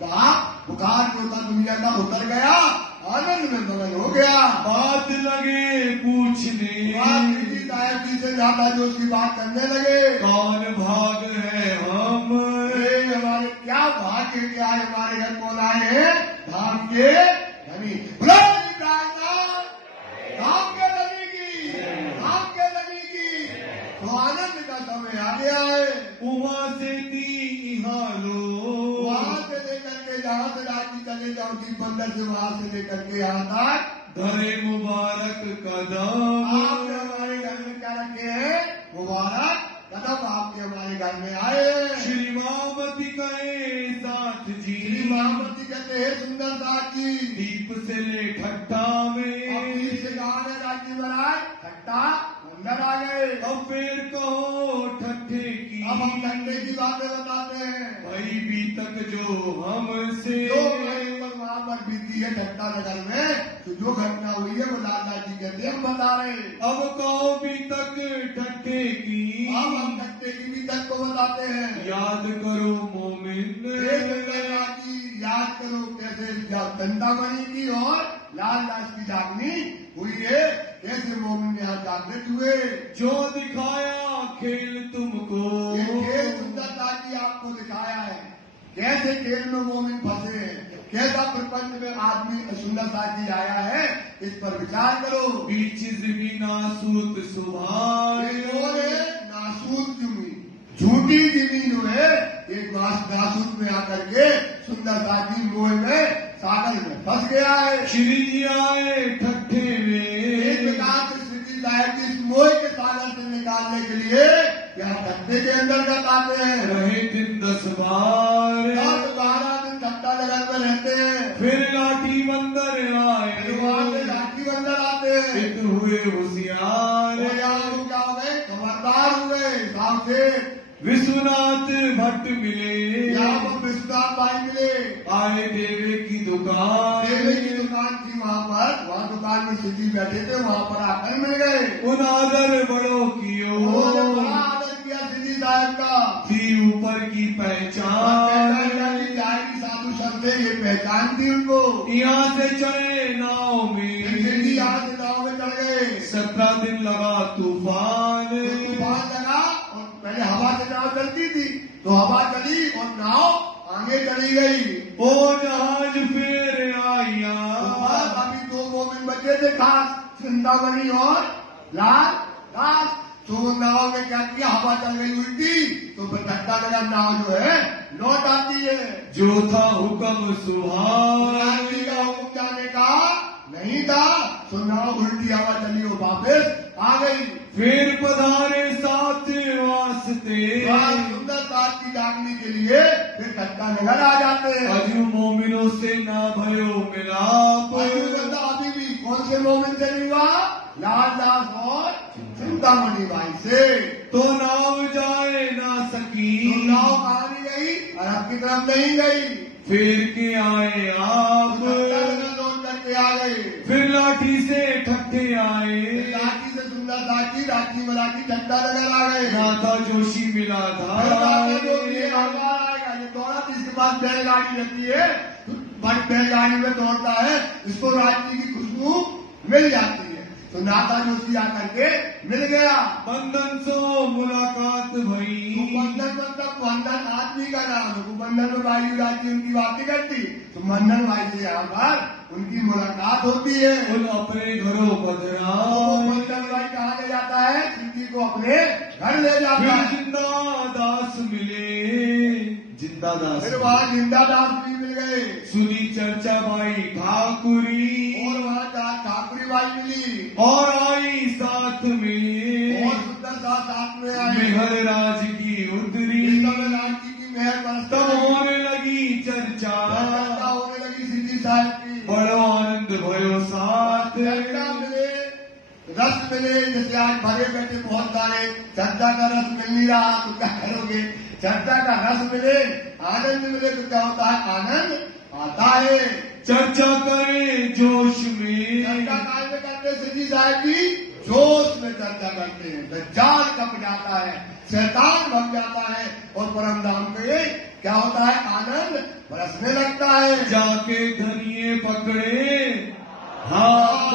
ताप, बुखार जो था दुनिया का उतर गया, आनंद में मगन हो गया। बात लगे पूछने, साहब जी से नाथा जो उसकी बात करने लगे, कौन भाग है हम, हमारे क्या भाग्य क्या है? हमारे घर कौन आए हैं? धाम के धनी। धाम के धनी की, धाम के धनी की। तो आनंद का समय आ गया है। वहां से ती हालो, वहां से लेकर के जहां से राजी चले जाओ, दीप बंदर से वहां से लेकर के यहाँ तक धरे मुबारक कदम, आपने हमारे घर में क्या रखे हैं? मुबारक कदम आपके हमारे घर में आए। श्री मामती कहे साथ जी, श्री महामती कहते हैं सुंदर साथ जी, दीप से ले ठट्ठा में, अब से कहा है राजी महाराज ठट्टा अंदर आ गए। अब फिर कहो ठट्ठे की, अब हम ठट्टे की बातें बताते हैं। भाई बीतक जो हमसे, जो वहां पर बीती है ठट्टा नगर में, तो जो घटना हुई है वो लाला जी कहते हैं हम बता रहे हैं। अब कहो बीतक ठट्ठे की, अब हम ठट्टे की बीतक को बताते हैं। याद करो मोमिन, याद करो कैसे चिंतामणि की और लालदास की जागनी हुई है, कैसे मोमिन यहाँ जागृत हुए। जो दिखाया खेल तुमको, ये खेल सुंदरता की आप कैसे खेल में मोमिन फंसे हैं, कैसा प्रपंच में आदमी सुंदर साथी आया है, इस पर विचार करो। बीच जमीन नासूत सुभान नासूत जमीन, झूठी जमीन जो है, एक नासूत में आकर के सुंदर साथी मोह में सागर में फंस गया है। श्री जी आए ठट्ठे में, एक प्रकार से श्री जी साहब इस मोह के सागर से निकालने के लिए यहाँ ठट्ठे के अंतर्गत आते हैं। रहे दिन 10 बार, 12 दिन ठट्टा नगर में रहते हैं। फिर लाठी बंदर आए, वहां से लाठी बंदर आते हैं। इत हुए होशियार, क्या हो गए, खबरदार हुए साहब से। विश्वनाथ भट्ट मिले, यहाँ पर विश्वनाथ भाई मिले। आए देवे की दुकान, देवे की दुकान थी वहाँ दुकान में सिद्धि बैठे थे, वहाँ पर आकर मिल गए। उन आदर बड़ों की उन्होंने बड़ा आदर किया सिद्धि साहब का। थी ऊपर की पहचान, साधु शब्द ये पहचान थी उनको। यहाँ से चढ़े नाव में, सिद्धि यहाँ से नाव में चढ़ गए। 17 दिन लगा तूफान, तूफान लगा और पहले हवा से नाव चलती थी, तो हवा चली और नाव आगे चली गई। ओ जहाज फिर आया, अभी 2 मोमिन बचे थे खास, चिंतामणि और लाल दास। तो नाव में क्या किया, हवा चल गई उल्टी, तो फिर ठट्टा लगा नाव जो है लौट आती है। जो था हुक्म सुभान, का हुक्म जाने का नहीं था, तो नाव उल्टी हवा चली और वापस आ गई। फिर पधारे साथ वास्ते, सुंदर साथ की डाकने के लिए फिर ठट्टा नगर आ जाते हैं। अजू मोमिनों से ना भयो मिलाप, अभी भी कौन से मोमिन से नहीं हुआ, लालदास और चिंतामणि भाई से। तो नाव जाए ना सकी, तो नाव कहाँ नहीं गई, अरब की तरफ नहीं गई। फिर के आए आप, लौट करके आ गए। फिर लाठी से ठट्ठे आए, लाठी से सुंदर साथी, राठी मराठी ठट्टा नगर आ गए। नाथा जोशी मिला था, ये दौड़ा तो इसके पास बैलगाड़ी रहती है, बट बैलगाड़ी में दौड़ता है, इसको राठी की खुशबू मिल जाती है, तो नाथा जोशी आकर के मिल गया। बंधन सो मुलाकात भई, बंधन मतलब बंधन आदमी का नाम है, बंधन में भाई जाती उनकी बातें करती, तो बंधन भाई से यहाँ पर उनकी मुलाकात होती है। उन अपने घरों पधरा, बंधन भाई कहाँ ले जाता है, सिद्धि को अपने घर ले जाता है। जिंदा दास मिले, जिंदा दास, फिर वहाँ जिंदा दास भी मिल गए। सुनी चर्चा भाई ठाकुरी, और वहाँ ठाकुरी बाई मिली, और आई साथ में, और सुंदर साथ में आई। मेहर राज की उतरी, राजी की मेहर बरसते तब होने लगी चर्चा, होने लगी सिद्धि साहब की। बड़ो आनंद भयो साथ, मिले, रस मिले, जैसे आज भरे बैठे बहुत सारे, चर्चा का रस मिल नहीं रहा तो क्या करोगे, चर्चा का रस मिले, आनंद मिले तो क्या होता है, आनंद आता है। चर्चा करें जोश में, चर्चा काय में करते सिद्धि साहब की, जोश में चर्चा करते हैं। दज्जाल कब जाता है, शैतान भग जाता है, और परम धाम पे क्या होता है, आनंद बरसने लगता है। जाके धनिये पकड़े हाथ,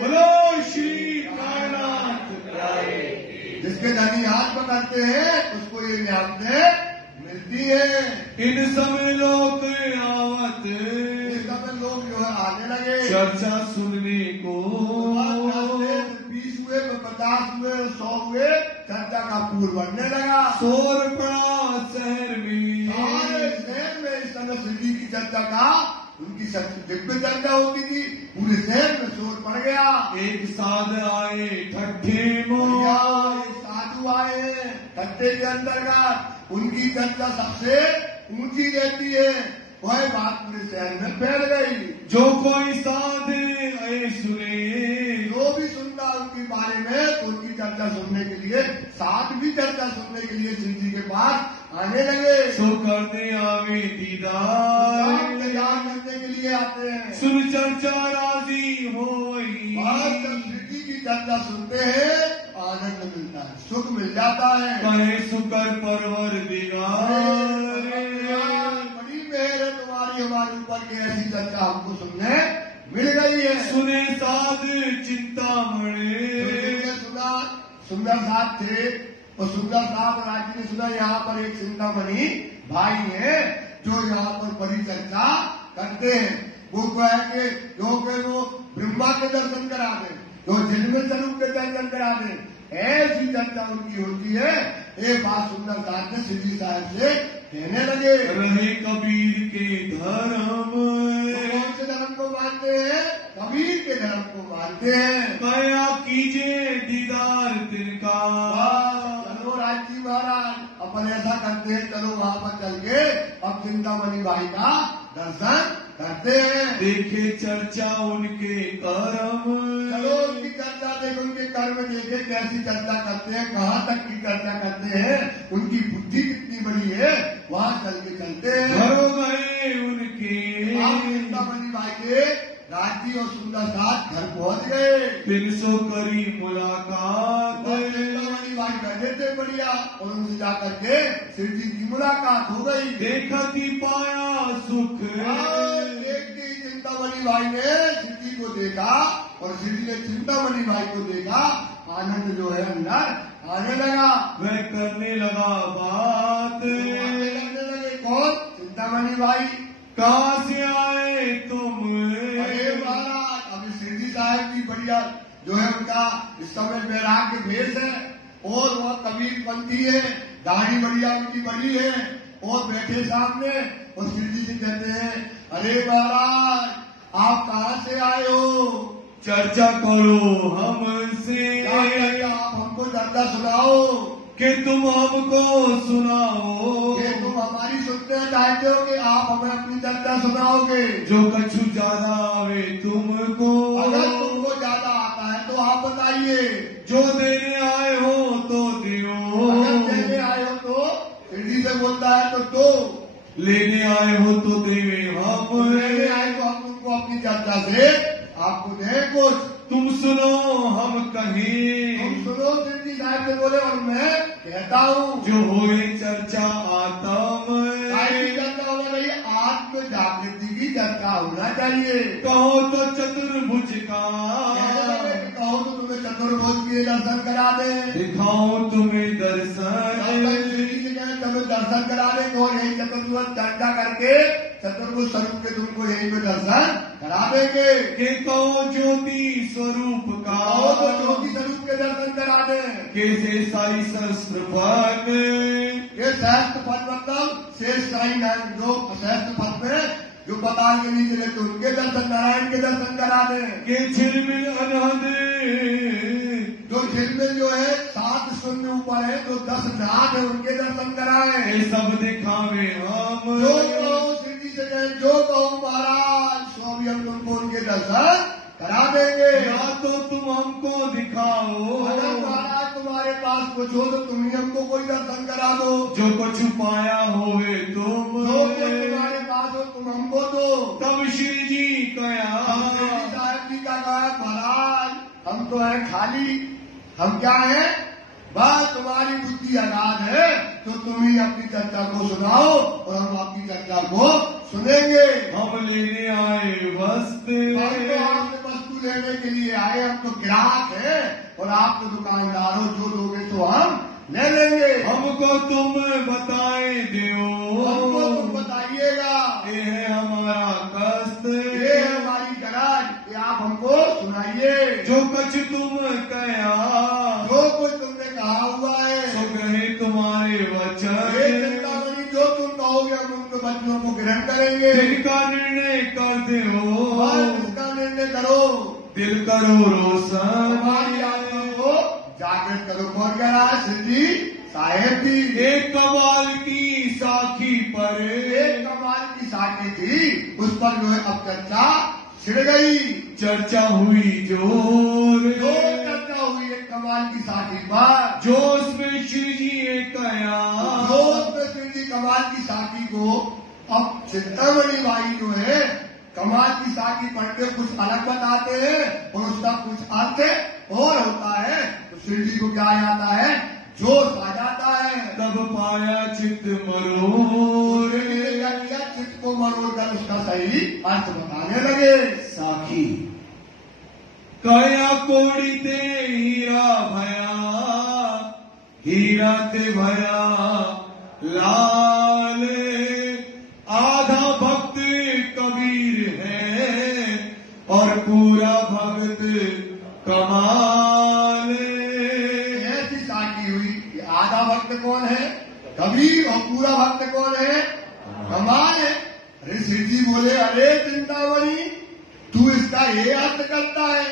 बोलो श्री कायनाथ प्यारे, जिसके धनी हाथ पकड़ते हैं उसको ये नियामतें मिलती है। इन समय लोग आवत, इस समय लोग जो है आने लगे, चर्चा सुनने को, 20 हुए, 50 हुए, 100 हुए, चर्चा का पूर बढ़ने लगा। शोर पड़ा शहर में, सारे शहर में इस समय सिद्धि की चर्चा का, उनकी दिव्य चर्चा होती थी, पूरे शहर में शोर पड़ गया। एक साध आए ठट्ठे मो, साधु आए ठट्ठे के अंतर्गत, उनकी चर्चा सबसे ऊंची रहती है, वह बात पूरे शहर में फैल गई। जो कोई साध आए सुने, जो भी सुनता उनके बारे में, तो उनकी चर्चा सुनने के लिए, साथ भी चर्चा सुनने के लिए सिद्धि के पास आने लगे। सो करते आवे दीदार, इंतजार करने के लिए आते हैं। सुन चर्चा राजी हो, जब सिद्धि की चर्चा सुनते हैं आनंद मिलता है, सुख मिल जाता है। कहे सुकर परवर दिगार, बड़ी मेहर है तुम्हारी हमारे ऊपर की, ऐसी चर्चा हमको सुनने मिल गई है। सुने साध चिंतामणि, सुना सुंदर साथ थे, और सुंदर साथ राजी ने सुना यहाँ पर एक चिंतामणि भाई है, जो यहाँ पर परिचर्चा करते हैं। वो है कि जो के वो ब्रह्मा के दर्शन करा दे, जो झिलमिल स्वरूप के दर्शन करा दे, ऐसी चर्चा उनकी होती है। एक बात सुंदर साहब ने सिद्धि साहब से कहने लगे, रहे कबीर के धर्म, कौन से धर्म को मानते हैं? कबीर के धर्म को मानते हैं। कया कीजिए दीदार तिनका। चलो राजी महाराज, अपन ऐसा करते हैं, चलो वहाँ पर चल के अब चिंतामणि भाई का दर्शन करते हैं। देखे चर्चा उनके कर्म, चलो उनकी चर्चा देखे, उनके कर्म देखे, कैसी चर्चा करते हैं, कहाँ तक की चर्चा करते हैं, उनकी बुद्धि कितनी बड़ी है, वहाँ चल के चलते हैं। घरों गए उनके, आप चिंतामणि भाई के राजी और सुंदर साथ घर पहुँच गए। 300 करी मुलाकात, चिंतामणि भाई बैठे थे बढ़िया, और उनसे जाकर के शिव जी की मुलाकात हो गई। देखा कि पाया सुख, देखते ही चिंतामणि भाई ने शिव जी को देखा और शिव जी ने चिंतामणि भाई को देखा। आनंद जो है अंदर आने लगा, वह करने लगा बात। करने लगे। कौन? चिंतामणि भाई। कहाँ से आए तुम? अरे महाराज, अभी शिव जी साहब की बढ़िया जो है उनका इस समय वैराग्य भेष है, और वह कबीर पंथी है, दाढ़ी बढ़िया उनकी बड़ी है, और बैठे सामने, और शिव जी से कहते हैं, अरे महाराज आप कहाँ से आए हो? चर्चा करो हमसे, आप हमको चर्चा सुनाओ, कि तुम हमको सुनाओ। कि तुम हमारी सुनते चाहते हो कि आप हमें अपनी चर्चा सुनाओगे? जो कछु ज्यादा आवे तुमको, अगर तुमको ज्यादा आता है तो आप बताइए। जो देने आए हो तो दियो, अगर देने आए हो तो हिंदी से बोलता है तो दो, लेने आए हो तो देवे हम। लेने आए तो हम तुमको अपनी चर्चा से आपको दे कुछ। तुम सुनो हम कहें, तुम सुनो। सिद्धि साहब से बोले और मैं कहता हूँ, जो होए चर्चा आत्म, चर्चा होना चाहिए, आत्म जागृति की चर्चा होना चाहिए। कहो तो चतुर्भुज का, कहो तो तुम्हें चतुर्भुज के दर्शन करा दे, दिखाओ तुम्हें दर्शन, तुम्हें दर्शन करा दे, और यही चतुर्भुज चर्चा करके चतुर्भुज स्वरूप के तुमको यही पे दर्शन करा देंगे। के कहो ज्योति स्वरूप का, कहो तो ज्योति स्वरूप के दर्शन करा दे। कैसे साई शस्त्र फन, ये सहस्त्र पद मतलब शेष साई नारायण, जो सहस्त्र पद में जो बताल के नीचे रहते उनके दर्शन, नारायण के दर्शन करा दे। के झिलमिल अनहद, जो झिलमिल जो है 7 शून्य ऊपर है, जो 10 नाथ है, उनके दर्शन कराए। ये सब दिखावे हम, जो कहो श्री से कहे, जो कहो महाराज, सो भी हम तुमको उनके दर्शन करा देंगे। या तो तुम हमको दिखाओ, अगर महाराज तुम्हारे पास कुछ हो तो तुम ही हमको कोई दर्शन करा दो। जो कुछ पाया होवे तुम, जो कुछ तुम्हारे पास हो तुम हमको दो। तब श्री जी कया, साहब जी का कहा, महाराज हम तो है खाली, हम क्या है, बस तुम्हारी बुद्धि अगाध है, तो तुम ही अपनी चर्चा को सुनाओ और हम आपकी चर्चा को सुनेंगे। हम लेने आए वस्त्र, हम तो आपसे वस्तु लेने के लिए आए, हम तो ग्राहक हैं, और आप तो दुकानदार हो, जो लोगे तो हम ले लेंगे। हमको तुम बताए दो, हमको तुम बताइएगा, ये है हमारा कष्ट, ये है हमारी गरज, ये आप हमको सुनाइए। जो कुछ तुम कया, जो कुछ तुमने कहा हुआ है, सो कहे तुम्हारे वचन, ये चिंतामणि जो तुम कहोगे हम उनके वचनों को ग्रहण करेंगे। इनका निर्णय कर दो, बस इसका निर्णय करो, दिल करो रोशन, हमारी आत्मा को जागृत करो। कौन कह रहा है? सिद्धि साहेब जी। एक कमाल की साखी पर, एक कमाल की साखी थी, उस पर जो है अब चर्चा छिड़ गई। चर्चा हुई जोर, जो चर्चा हुई एक कमाल की साखी पर, जो उसमें श्री जी कया, जो उसमें श्री जी कमाल की साखी को, अब चिंतामणि भाई जो है कमाल की साखी पढ़ के कुछ अलग बताते हैं, और उसका कुछ अर्थ और होता है, तो श्री जी को क्या आता है, जोश आ जाता है। तब पाया चित्त मरोर, क्या किया, चित्त को मरोड़ कर उसका सही अर्थ बताने लगे। साखी कया कोड़ी ते हीरा भया, हीरा ते भया लाल, कमाल है। अरे सेठ जी बोले, अरे चिंतामणि तू इसका ये अर्थ करता है,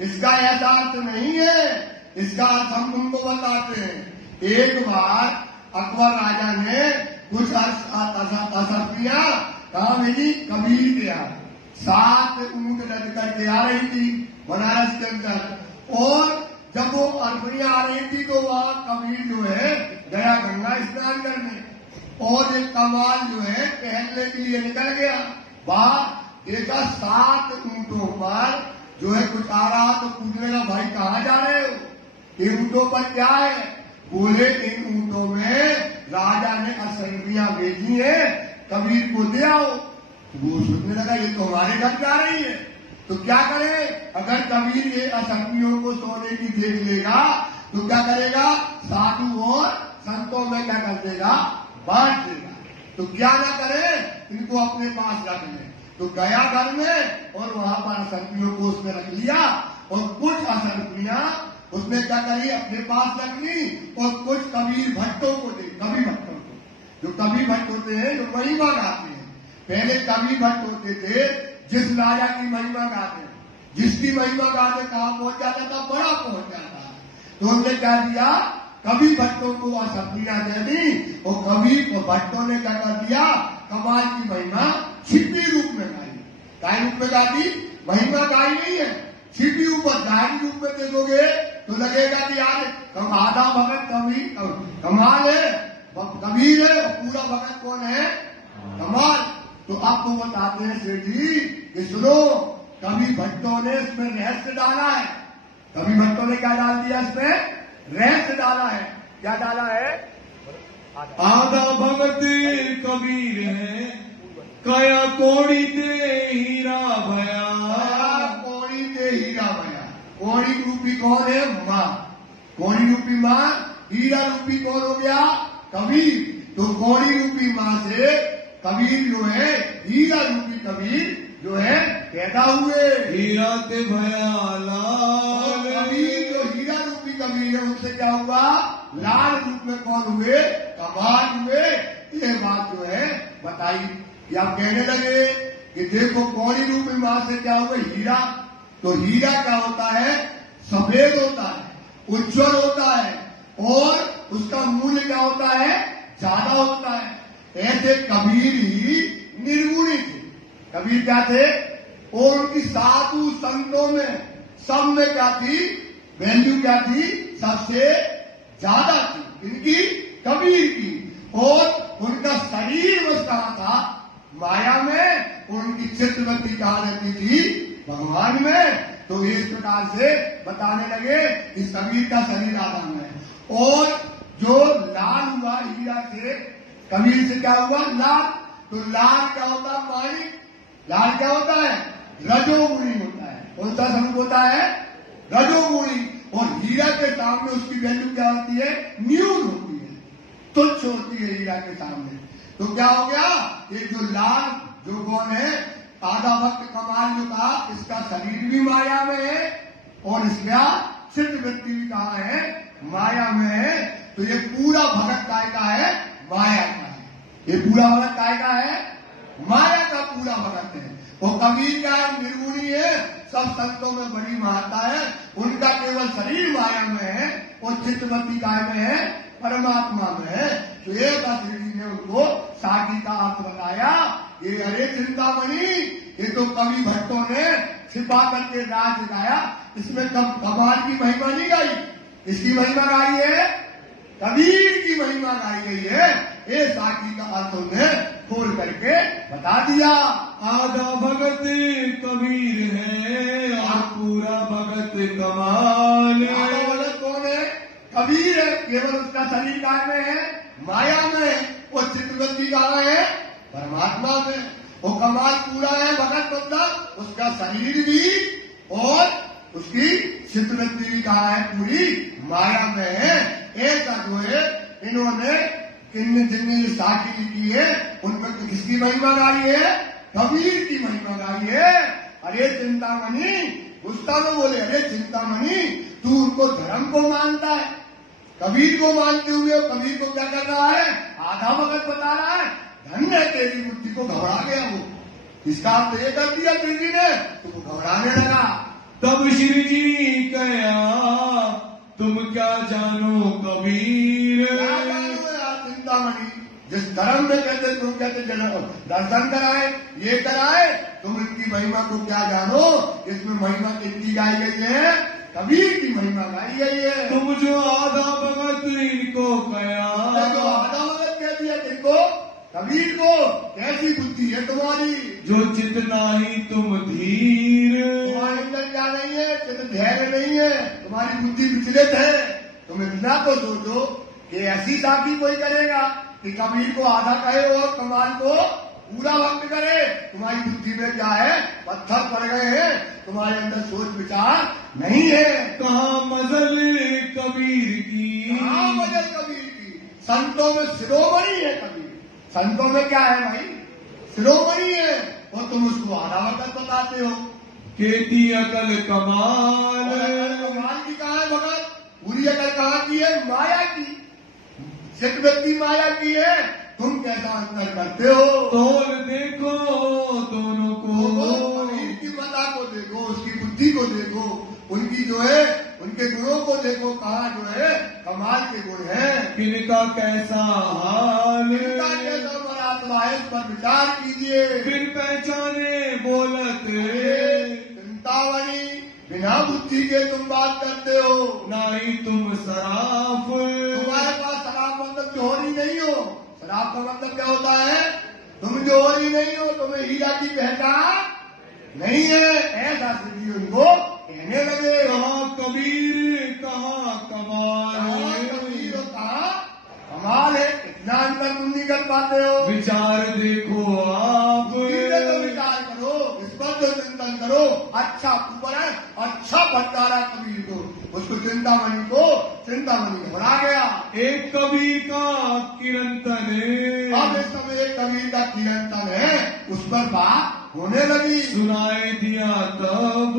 इसका ऐसा अर्थ नहीं है, इसका अर्थ हम तुमको बताते हैं। एक बार अकबर राजा ने कुछ असरपियां कहा भेजी कबीर के यहाँ। 7 ऊंट लद करके आ रही थी बनारस के अंदर, और जब वो अरबड़ियां आ रही थी तो वहां कबीर जो है गया गंगा स्नान करने, और एक कमाल जो है टहलने के लिए निकल गया। वहां देखा 7 ऊंटों पर जो है कुछ आ रहा, तो पूछने लगा भाई कहाँ जा रहे हो, इन ऊंटों पर क्या है? बोले इन ऊंटों में राजा ने असरपियां भेजी है, कबीर को दे आओ। वो सोचने लगा ये तो हमारे घर जा रही है, तो क्या करें? अगर कबीर ये असरपियों को सोने की देख लेगा तो क्या करेगा? साधु और संतों में क्या कर देगा? बांट देगा। तो क्या ना करे, इनको अपने पास रख ले। तो गया घर में और वहां पर असरपियों को उसने रख लिया, और कुछ असरपियां उसने क्या करी अपने पास रख ली, और कुछ कबीर भट्टों को दे। कबीर भट्टों को, जो कबीर भट्ट होते हैं जो महिमा गाते हैं, पहले कबीर भट्ट होते थे जिस राजा की महिमा गाते, जिसकी महिमा गाते कहाँ पहुंच जाता था? बड़ा पहुंच जाता। तो उन्होंने क्या दिया? कबीर भट्टों को असरपियां दे दी, और कबीर को भट्टों ने क्या कर दिया? कमाल की महिमा छिपी रूप में गाई। काय रूप में गाती? महिमा गाई नहीं है, छिपी ऊपर जाहिर रूप में देखोगे तो लगेगा कि यार आधा भगत कबीर कमाल है, कबीर है, और पूरा भगत कौन है? कमाल। तो आपको बताते हैं सेठ जी कि सुनो, कबीर भट्टों ने इसमें रहस्य डाला है। कबीर भट्टों ने क्या डाल दिया? इसमें रहस्य डाला है। क्या डाला है? आधा भगत कबीर है, कया कोड़ी ते हीरा भया। कोड़ी ते हीरा भया। कोड़ी रूपी कौन है? माँ। कोड़ी रूपी माँ, हीरा रूपी कौन हो गया? कबीर। तो कोड़ी रूपी माँ से कबीर जो है, हीरा रूपी कबीर जो है पैदा हुए। हीरा ते भया लाल। कबीर जो हीरा रूपी कबीर है, उनसे क्या हुआ? लाल रूप में कौन हुए? कमाल हुए। ये बात जो है बताई। या कहने लगे कि देखो कौड़ी रूपी माँ से क्या हुआ? हीरा। तो हीरा क्या होता है? सफेद होता है, उज्जवल होता है, और उसका मूल्य क्या होता है? ज्यादा होता है। ऐसे कबीर ही निर्गुणी थे। कबीर क्या थे? और उनकी साधु संतों में सब में क्या थी? वैल्यू क्या थी? सबसे ज्यादा थी इनकी, कबीर की। और उनका शरीर बस कहाँ था? माया में। और उनकी चित्रवती कहाँ रहती थी? भगवान में। तो इस प्रकार से बताने लगे कि कबीर का शरीर आदम है। और जो लाल हुआ हीरा से, कबीर से क्या हुआ? लाल। तो लाल क्या होता है? माणिक। लाल क्या होता है? रजोगुणी होता है। कौन सा स्वरूप होता है? रजोगुणी। और हीरा के सामने उसकी वैल्यू क्या होती है? न्यून होती है, तुच्छ होती है हीरा के सामने। तो क्या हो गया? ये जो लाल जो कौन है? आधा भक्त कमाल जो कहा, इसका शरीर भी माया में है, और इसका चित्तवृत्ति भी कहाँ है? माया में है। तो ये पूरा भगत काय का है? माया का है। ये पूरा भगत काय का है? माया का पूरा भगत है। और कबीर का निर्गुणी है, सब संतों में बड़ी महत्ता है। उनका केवल शरीर माया में है, और चित्तवती काय में है? परमात्मा में है। तो एक श्री ने उनको साकी का अर्थ बताया। ये अरे चिंतामणि, ये तो कवि भट्टों ने छिपा करके राज गाया, इसमें कमाल की महिमा नहीं गाई। इसकी महिमा गाई है? कबीर की महिमा गाई गई है। ये साकी का अर्थ उन्हें खोल करके बता दिया। आधा भगत कबीर है, और पूरा भगत कमाल। आधा भगत कौन है? कबीर है। केवल उसका शरीर काय में है? माया में। और चित्तवृत्ति कहाँ है? परमात्मा में। वो कमाल पूरा है भगत मतलब, उसका शरीर भी और उसकी चित्तवृत्ति भी कहाँ है? पूरी माया में है। ऐसा जो है इन्होंने जिनने साखी लिखी है, उन पर किसकी महिमा गाई है? कबीर की महिमा गाई है। अरे चिंतामणि, गुस्सा में बोले, अरे चिंतामणि तू उनको धर्म को मानता है, कबीर को मानते हुए कबीर को क्या कर रहा है? आधा भगत बता रहा है। धन्य तेरी इसका अर्थ ये कर दिया श्री जी ने, तो वो घबराने लगा। तब श्री जी कया तुम क्या जानो कबीर। क्या जानो यार चिंतामणि, जिस धर्म में कहते तुम कहते दर्शन कराए, ये कराए, तुम इनकी महिमा को क्या जानो। इसमें महिमा कितनी गाई गई है, कबीर की महिमा गाई गई है। तुम जो आधा भगत इनको कया, जो आधा भगत कह दिया किनको, कबीर को। कैसी बुद्धि है तुम्हारी, जो चित नाही तुम धीर। तुम्हारे अंदर क्या नहीं है, चित धैर्य नहीं है, तुम्हारी बुद्धि विचलित है। तुम इतना तो सोचो कि ऐसी साथी कोई करेगा कि कबीर को आधा कहे और कमाल को पूरा भक्त करे। तुम्हारी बुद्धि में क्या है, पत्थर पड़ गए हैं, तुम्हारे अंदर सोच विचार नहीं है। कहाँ मजल कबीर की, कहाँ मजल कबीर की। संतों में शिरोमणि है कबीर, संतों में क्या है भाई, शिरोमणि है, और तुम उसको आधा भगत बताते हो। खेती अकल कमाल। कमाल की कहाँ है भगत, पूरी अकल कहाँ की है, माया की। सिद्ध व्यक्ति माया की है, तुम कैसा अंतर करते हो। तोल देखो दोनों को, कबीर की मता को देखो, उसकी बुद्धि को देखो, उनकी जो है उनके गुणों को देखो, कहाँ जो है कमाल के गुण हैं। किनका कैसा हाल, किनका कैसा परात्मा है, इस पर विचार कीजिए। बिन पहचाने बोलत, चिंतामणि बिना बुद्धि के तुम बात करते हो। नाही तुम सराफ। तुम्हारे पास शराब मतलब जोहरी नहीं हो। शराब का मतलब क्या होता है, तुम जोहरी नहीं हो, तुम्हें हीरा की पहचान नहीं है, ऐसा श्री उनको कहने लगे। कहाँ कबीर कहाँ कमाल, कबीर कहाँ कमाल है, इतना अंतर तुम नहीं कर पाते हो। विचार देखो आप, तो विचार करो, इस पर तो चिंतन करो। अच्छा ऊपर है, अच्छा फटकारा कबीर को, उसको चिंतामणि घबरा गया। एक कबीर का किरंतन, अब इस समय एक कबीर का किरंतन है, उस पर बात होने लगी। सुनाए दिया तब,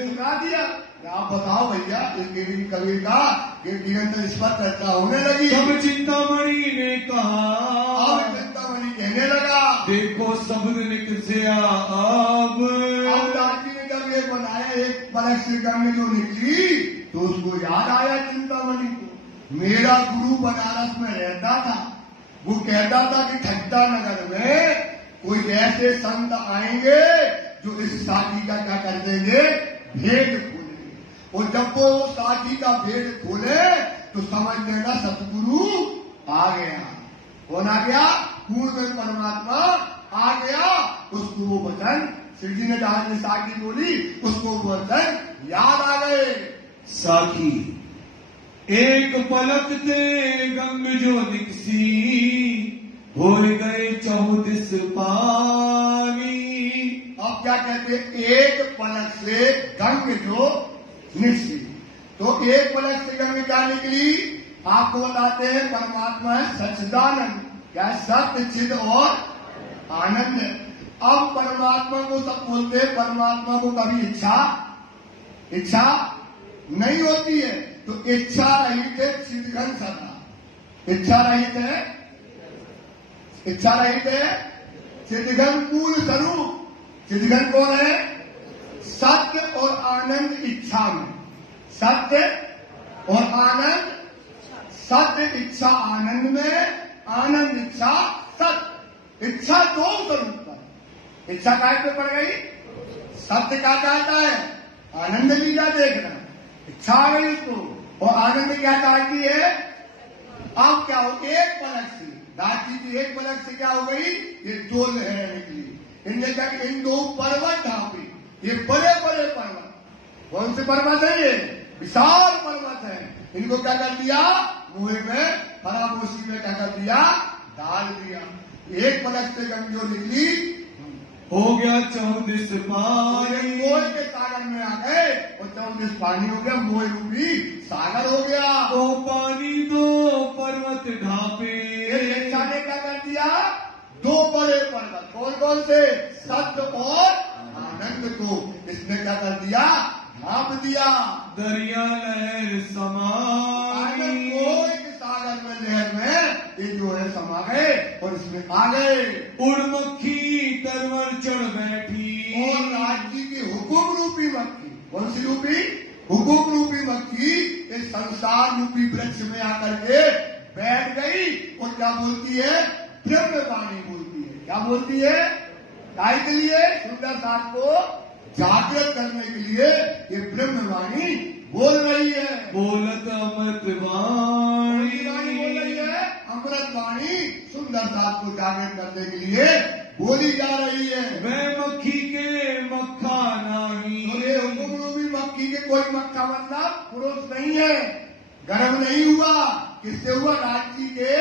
सुना दिया। आप बताओ भैया, इस कबीर का किरंतन इस पर चर्चा होने लगी। तब चिंतामणि ने कहा, अब चिंतामणि कहने लगा, देखो शब्द निकसिया अब। दादी ने जब ये बनाया, एक बरस से गंग जो निकली, तो उसको याद आया चिंतामणि को, मेरा गुरु बनारस में रहता था, वो कहता था कि ठट्टा नगर में कोई ऐसे संत आएंगे जो इस साथी का क्या कर देंगे, भेद खोलेंगे, और जब वो साथी का भेद खोले तो समझ लेना सतगुरु आ गया। कौन आ गया, पूर्ण में परमात्मा आ गया। उसको वो वचन श्री जी ने जहां साखी बोली, उसको वो वचन याद आ गए। साखी एक पलक ते गंग जो निकसी, हो गए 34 पानी। अब क्या कहते, एक पलक से गंग जो निकली, तो एक पलक से गंग क्या निकली, आपको बताते हैं परमात्मा है सच्चिदानंद, क्या सत्य चिद और आनंद है। अब परमात्मा को सब बोलते हैं, परमात्मा को कभी इच्छा नहीं होती है, तो इच्छा रहित है चिदघन सदा, इच्छा रहित है चिदघन पूर्ण स्वरूप। चिदघन कौन है, सत्य और आनंद इच्छा में, सत्य और आनंद, सत्य इच्छा आनंद में, आनंद इच्छा सत्य, इच्छा दो स्वरूप पर। इच्छा काय पे पड़ गई, सत्य क्या चाहता है, आनंद भी क्या देखना, इच्छा आ गई उसको, और आनंद क्या चाहती है। अब क्या हो, एक पलक से दादी की एक पलक से क्या हो गई, ये दो लहरें निकली, इनने तक इन दो पर्वत ढांपे, ये बड़े बड़े पर्वत, कौन से पर्वत है, ये विशाल पर्वत है, इनको क्या कर दिया, मुंह में फरामोशी में क्या कर दिया, डाल दिया। एक पलक से गंग जो निकली, हो गया 34 पानी। मोह के सागर में आ गए, और 34 पानी हो गया, मोह रूपी सागर हो गया। तो पानी दो पर्वत ढापे, इच्छा ने क्या कर दिया, दो बड़े पर्वत, कौन कौन से, सत्य और आनंद को इसने क्या कर दिया, ढांप दिया। दरिया लहर समानी, सागर में लहर में ये जो है समा गए और इसमें आ गए। उड़ मक्खी तरवर चढ़ बैठी, और राज्य की हुकुम रूपी मक्खी, कौन सी रूपी? हुकुम रूपी मक्खी इस संसार रूपी वृक्ष में आकर के बैठ गई और क्या बोलती है? ब्रह्मवाणी बोलती है। क्या बोलती है? काय के लिए? सुंदर साथ को जागृत करने के लिए ये ब्रह्मवाणी बोल रही है। बोलत अमृत वाणी वाणी, बोल रही है, अमृत वाणी सुंदर साथ को जागृत करने के लिए बोली जा रही है। वह मक्खी के मक्खा नाही, तो ये हुकुम रूपी मक्खी के कोई मक्खा मतलब पुरुष नहीं है, गर्भ नहीं हुआ। किससे हुआ? राज्य के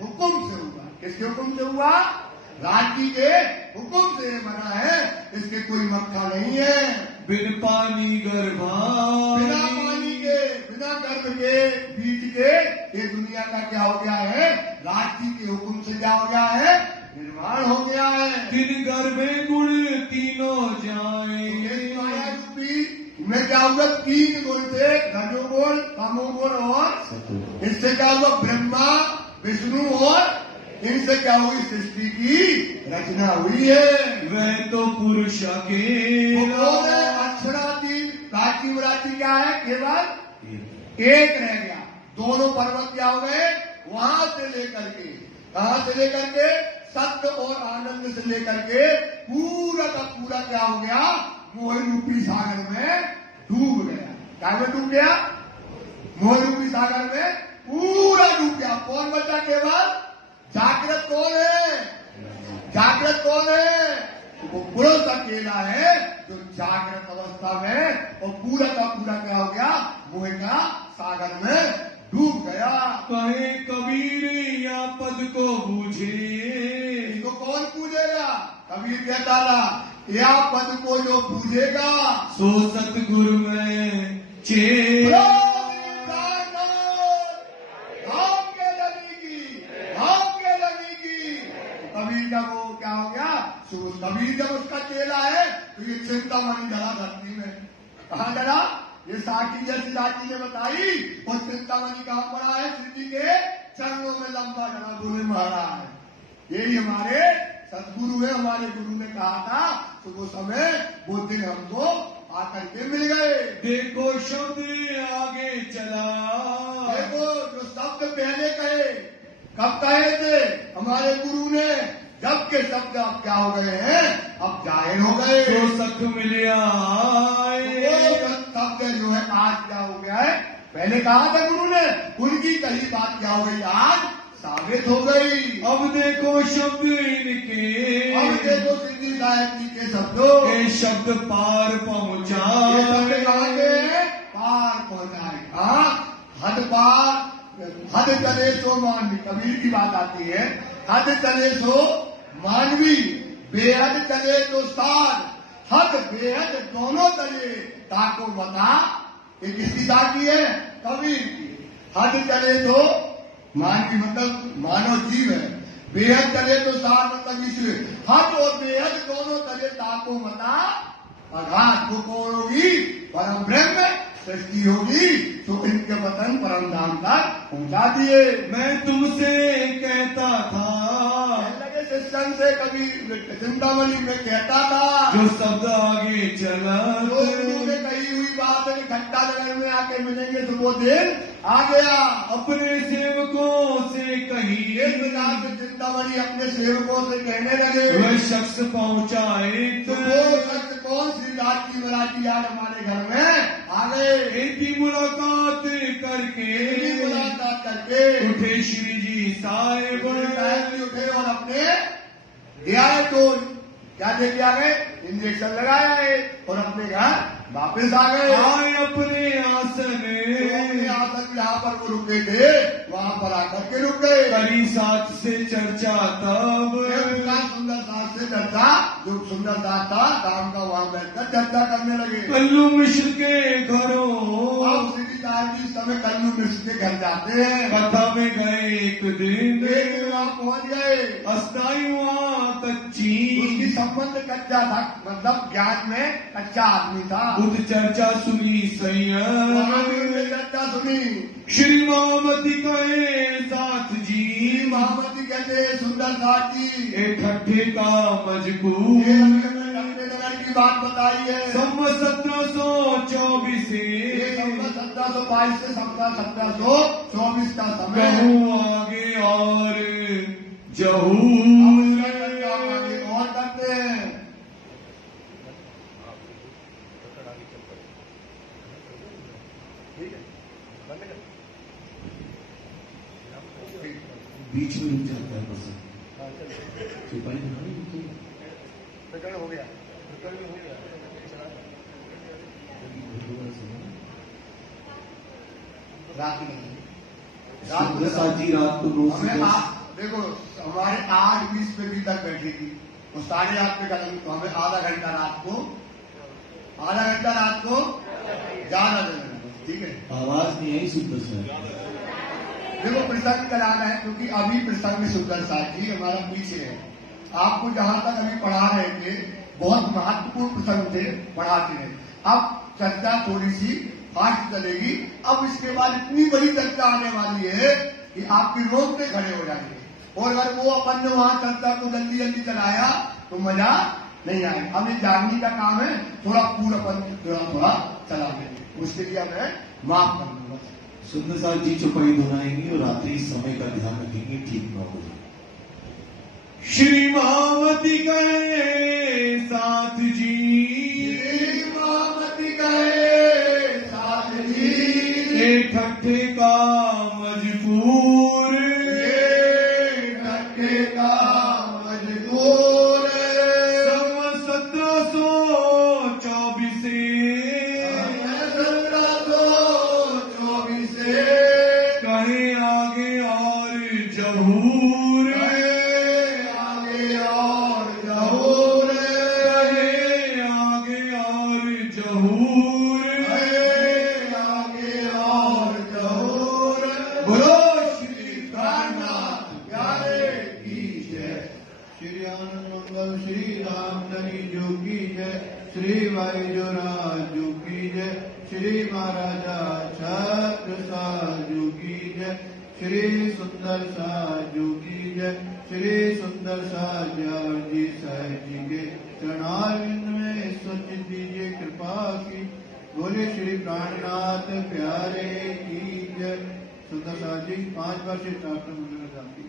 हुकुम से हुआ। किसके हुकुम से हुआ? राज्य के हुकुम से बना है, इसके कोई मक्खा नहीं है। बिन पानी गर्भा, बिना पानी के, बिना गर्भ के, बीज के ये दुनिया का क्या हो गया है? राज्य के हुकुम से क्या हो गया है? निर्माण हो गया है। दिन गर्भे गुण तीनों जाए, माया रूपी में क्या हुआ? 3 गुण थे, रजोगुण, तमोगुण और इससे क्या हुआ? ब्रह्मा, विष्णु और इनसे क्या हुई? सृष्टि की रचना हुई है। वह तो पुरुष अकेला, अक्षरातीत प्राचीन व्राची क्या है? केवल एक रह गया। दोनों पर्वत क्या हो गए? वहां से लेकर के, कहां से लेकर के? सत्य और आनंद से लेकर के पूरा का पूरा क्या हो गया? मोह रूपी सागर में डूब गया। क्या में डूब गया? मोह रूपी सागर में पूरा डूब गया। कौन बचा? केवल जागृत कौन है? जागृत कौन है? वो पुरुष अकेला है जो जागृत अवस्था में और पूरा का पूरा क्या हो गया? मोह का सागर में डूब गया। कहे कबीर या पद को बूझे, इसको कौन पूजेगा? कबीर कहता था, या पद को जो पूजेगा सो सतगुरु में चे कबीर का वो क्या हो गया? कबीर जब उसका चेला है तो ये चिंतामणि जला धरती में। कहाँ जला? ये साकी जैसी लाठी ने बताई और चिंतामणि कहाँ पड़ा है? श्री जी के चरणों में लंबा जला गुरु महारा है। यही हमारे सदगुरु है। हमारे गुरु ने कहा था तो वो समय वो दिन हमको आकर के मिल गए। देखो शब्द आगे चला, देखो जो शब्द पहले कहे, कब कहे थे? हमारे गुरु ने, जब के शब्द अब क्या हो गए हैं? अब जाहिर हो गए। तो सख मिलिया शब्द जो है आज क्या हो गया है? पहले कहा था गुरु ने, उनकी कही बात क्या हो गई? आज साबित हो गई। अब देखो शब्द इनके, अब देखो सिद्धि साहिब जी के शब्दों के शब्द पार पहुंचा, पार पहुंचाए। हाँ, हद पार, हद चले सो मानवी। कबीर की बात आती है, हद चले सो मानवी, बेहद चले तो साध, हद बेहद दोनों चले ताको बता। ये किसकी बात की है? कबीर की। हद चले तो मानवी मतलब मानव जीव है, बेहद चले तो साध मतलब इसलिए हद और बेहद दोनों चले ताको बता। अर्थात वो कौन होगी? परम ब्रह्म सृष्टि होगी तो इनके वतन परम धाम तक पहुंचा दिए। मैं तुमसे कहता था, लगे सिस्टम से कभी चिंतामणि में कहता था, जो शब्द आगे चला, जो गुरु ने कही हुई बात है कि घंटा नगर में आके मिलेंगे तो वो दिन आ गया। अपने सेवकों से कही, एक प्रकार से चिंतामणि अपने सेवकों से कहने लगे। वह शख्स पहुंचा एक, तो वो शख्स कौन? श्री राजी मराठी आज हमारे घर में आ गए। एक मुलाकात करके, मुलाकात करके उठे श्री जी साहेब, उठे और अपने दिया है तो क्या लेके आ गए? इंजेक्शन लगाया है और अपने घर वापस आ गए। आए अपने आसन, अपने आसन जहाँ पर वो रुके थे वहाँ पर आकर के रुक गए। करी साथ से चर्चा तब, सुंदर दास से चर्चा, जो सुंदर दास था दाम का वहाँ बैठकर चर्चा करने लगे। कल्लू मिश्र के घरों, श्रीदास जी समय कल्लू मिश्र के घर जाते हैं। कथा में गए एक दिन, वहाँ पहुँच गए। अस्थाई वहाँ कच्ची, उसकी संबंध कच्चा था, मतलब ज्ञान में कच्चा आदमी था। बुद्ध चर्चा सुनी वहाँ भी उनने संयम, चर्चा सुनी। श्री महामती कहे साथ जी, महामती कहते सुंदर साथ जी, ए ठट्ठे का ये मजकूर, अपने नगर की बात बताई है। संवत 1724 ये से 1722 से 1724 का समय। कहूँ आगे और जहू, हम इसका चर्चा आगे और करते हैं। बीच में रुक जाता है बस, चुपाई हो गया। रात में साथी रात को 9 से हमें 10 देखो हमारे 8:20 पे भी तक बैठी थी, वो 8:30 पे खत्म, तो हमें आधा घंटा रात को ज्यादा देना, ठीक है। आवाज नहीं आई शुद्ध से। देखो प्रसंग कराना है, क्योंकि अभी प्रसंग सुंदर साथ जी हमारा पीछे है। आपको जहां तक अभी पढ़ा रहे थे बहुत महत्वपूर्ण प्रसंग थे, पढ़ाते रहे। अब चर्चा थोड़ी सी फास्ट चलेगी। अब इसके बाद इतनी बड़ी चर्चा आने वाली है कि आपके रोंगटे खड़े हो जाएंगे। और अगर वो अपन ने वहां चर्चा को जल्दी जल्दी चलाया तो मजा नहीं आएगा। अब ये जानने का काम है, थोड़ा पूरापन थोड़ा चला देंगे, उसके लिए हमें माफ कर दूंगा। सुंदर साथ जी चौपाई दोहराएंगे और रात्रि समय का ध्यान रखेंगे, ठीक ना हो जाए। श्री महामती कहे साथ जी, श्री महामती कहे साथ जी, ए ठट्ठे का मजबूर, ये ठट्ठे का मजदूर, संवत 1724 से 1724 से कहे आगे और जहूर, आगे और जहूर, कहे आगे और जहूर, आगे और जहूर। बोलो श्री प्राणनाथ प्यारे की जय। श्री आनंद मंगल श्री रामधनी जो की जय, श्री वायुराज जो की जय, श्री महाराजा छत्रसाल जो की जय, श्री सुंदर साज जो की जय, श्री सुंदर साज जी साहेब जी के चरणारविंद में सचित दीजिए कृपा की। बोले श्री प्राणनाथ प्यारे की जय। सुंदर साज जी 5 बार से प्रार्थना मंगल गाती।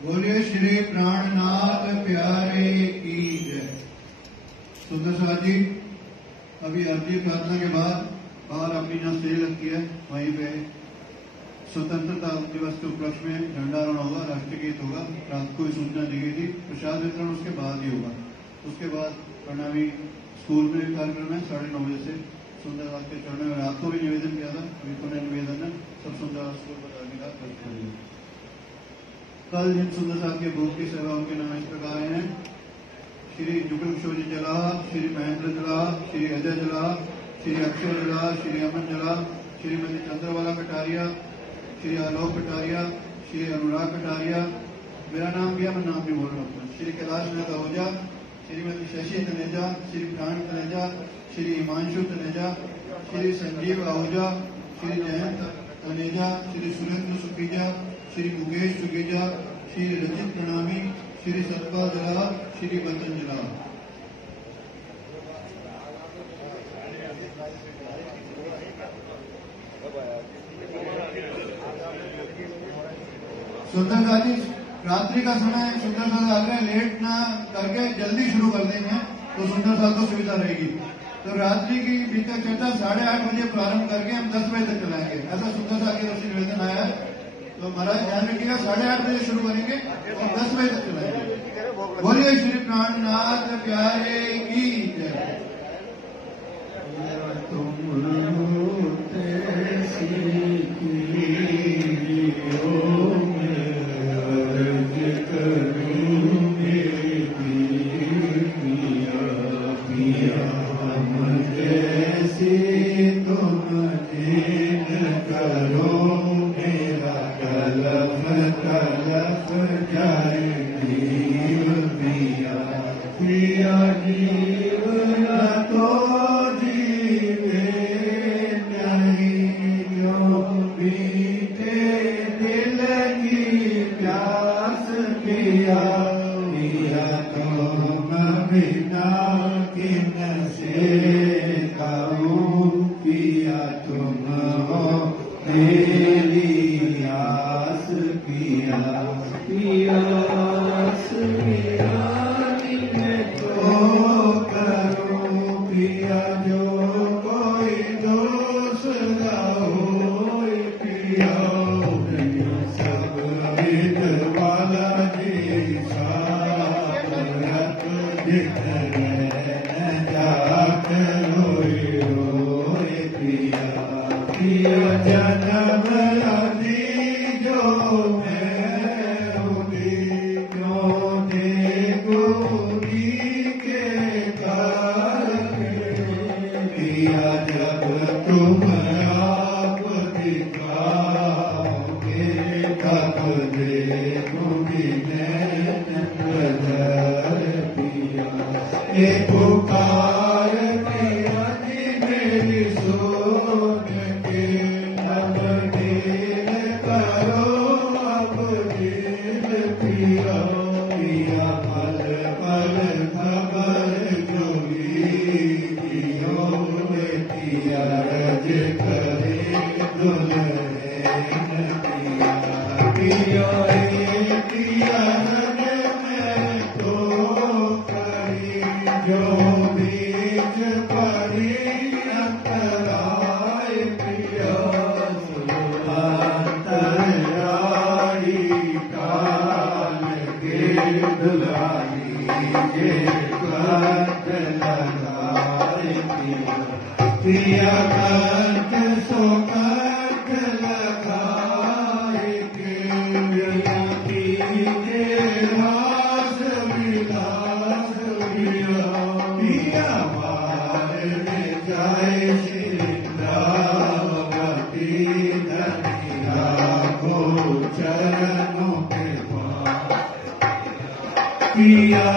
बोले श्री प्राणनाथ प्यारे की सुंदर साथ जी अभी आरती प्रार्थना के बाद बाहर अपनी जहाँ स्टेज लगती है वहीं पे स्वतंत्रता दिवस के उपलक्ष्य में झंडारोहण होगा, राष्ट्रीय गीत होगा। रात को सूचना दी गई थी, प्रसाद वितरण उसके बाद ही होगा। उसके बाद प्रणामी स्कूल में कार्यक्रम है 9:30 बजे से सुंदर साथ के चरणों में। रात को भी निवेदन किया था, अभी पुनः निवेदन है सब सुंदर स्कूल बताने का करेंगे। कल जिन सुंदर साथ के भोग की सेवा उनके नाम इस प्रकार है: श्री जुगल किशोर जी जला, श्री महेंद्र जला, श्री अजय जला, श्री अक्षय जला, श्री अमन जला, श्रीमती चंद्रवाला कटारिया, श्री आलोक कटारिया, श्री अनुराग कटारिया, मेरा नाम भी है, मैं नाम भी बोल रहा हूँ, श्री कैलाश नाथ आहूजा, श्रीमती शशि तनेजा, श्री प्राण तनेजा, श्री हिमांशु तनेजा, श्री संजीव आहूजा, श्री जयंत तनेजा, श्री सुरेंद्र सुखीजा, श्री मुकेश सुखीजा, श्री रजित प्रणामी, श्री सतपाल जला, श्री बच्चन जला। सुंदर साथी रात्रि का समय सुंदर साथ आग्रह लेट ना करके जल्दी शुरू कर देंगे तो सुंदर साथ को सुविधा रहेगी। तो रात्रि की बीतक चर्चा 8:30 बजे प्रारंभ करके हम 10 बजे तक चलाएंगे, ऐसा सुंदर साथ की तरफ से निवेदन आया है। तो महाराज ध्यान रखिएगा, 8:30 बजे शुरू करेंगे और 10 बजे तक चलाएंगे। बोलिए श्री प्राणनाथ प्यारे की जय। क्या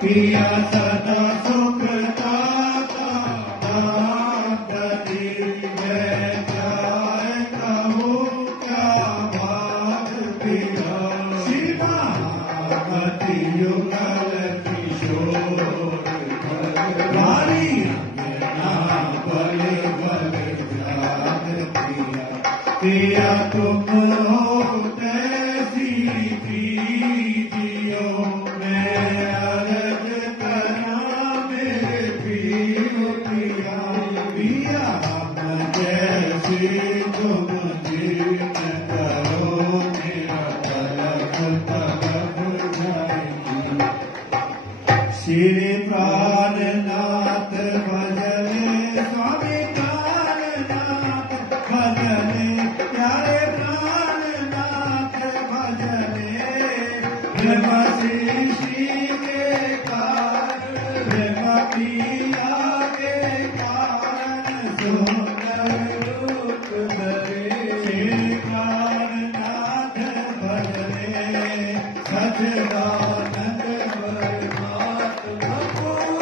पिया सदा सुख दाता नाम प्रति जय जाय कहूँ क्या बात पिया श्री महामति युगल किशोर वारी बले बले जात पिया पिया तुम हो तैसी दीजियो मैं अर्ज करा मेरे पियो पिया पिया हम जैसे तुम जिन करो मेरा तलब तलब जाएगी श्री प्राणनाथ भजने स्वामी प्राणनाथ भजने प्यारे प्राणनाथ भजने प्रेम श्री के कारण प्रेम पिया के कारण सुंदर रूप धरे श्री प्राणनाथ भजने सचदानंद परमात्मा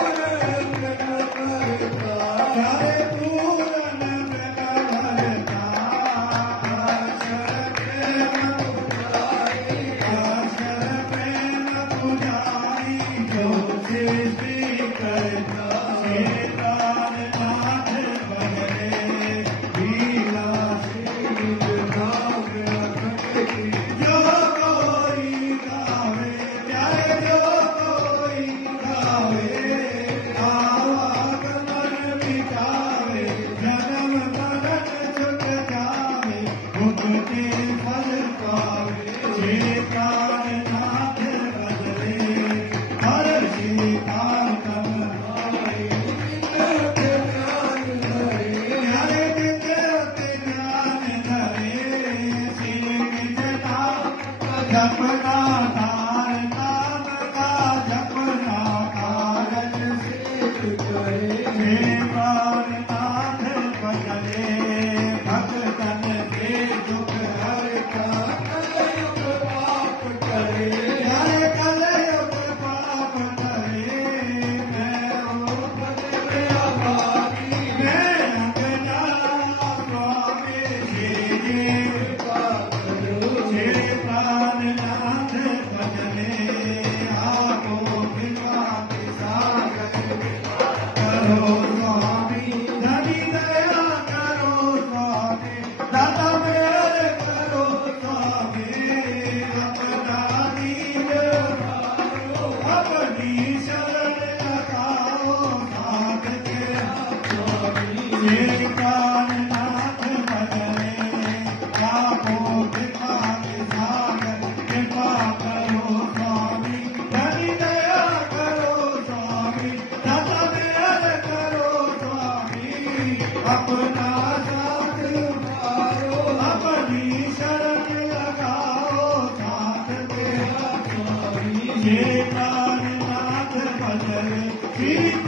श्री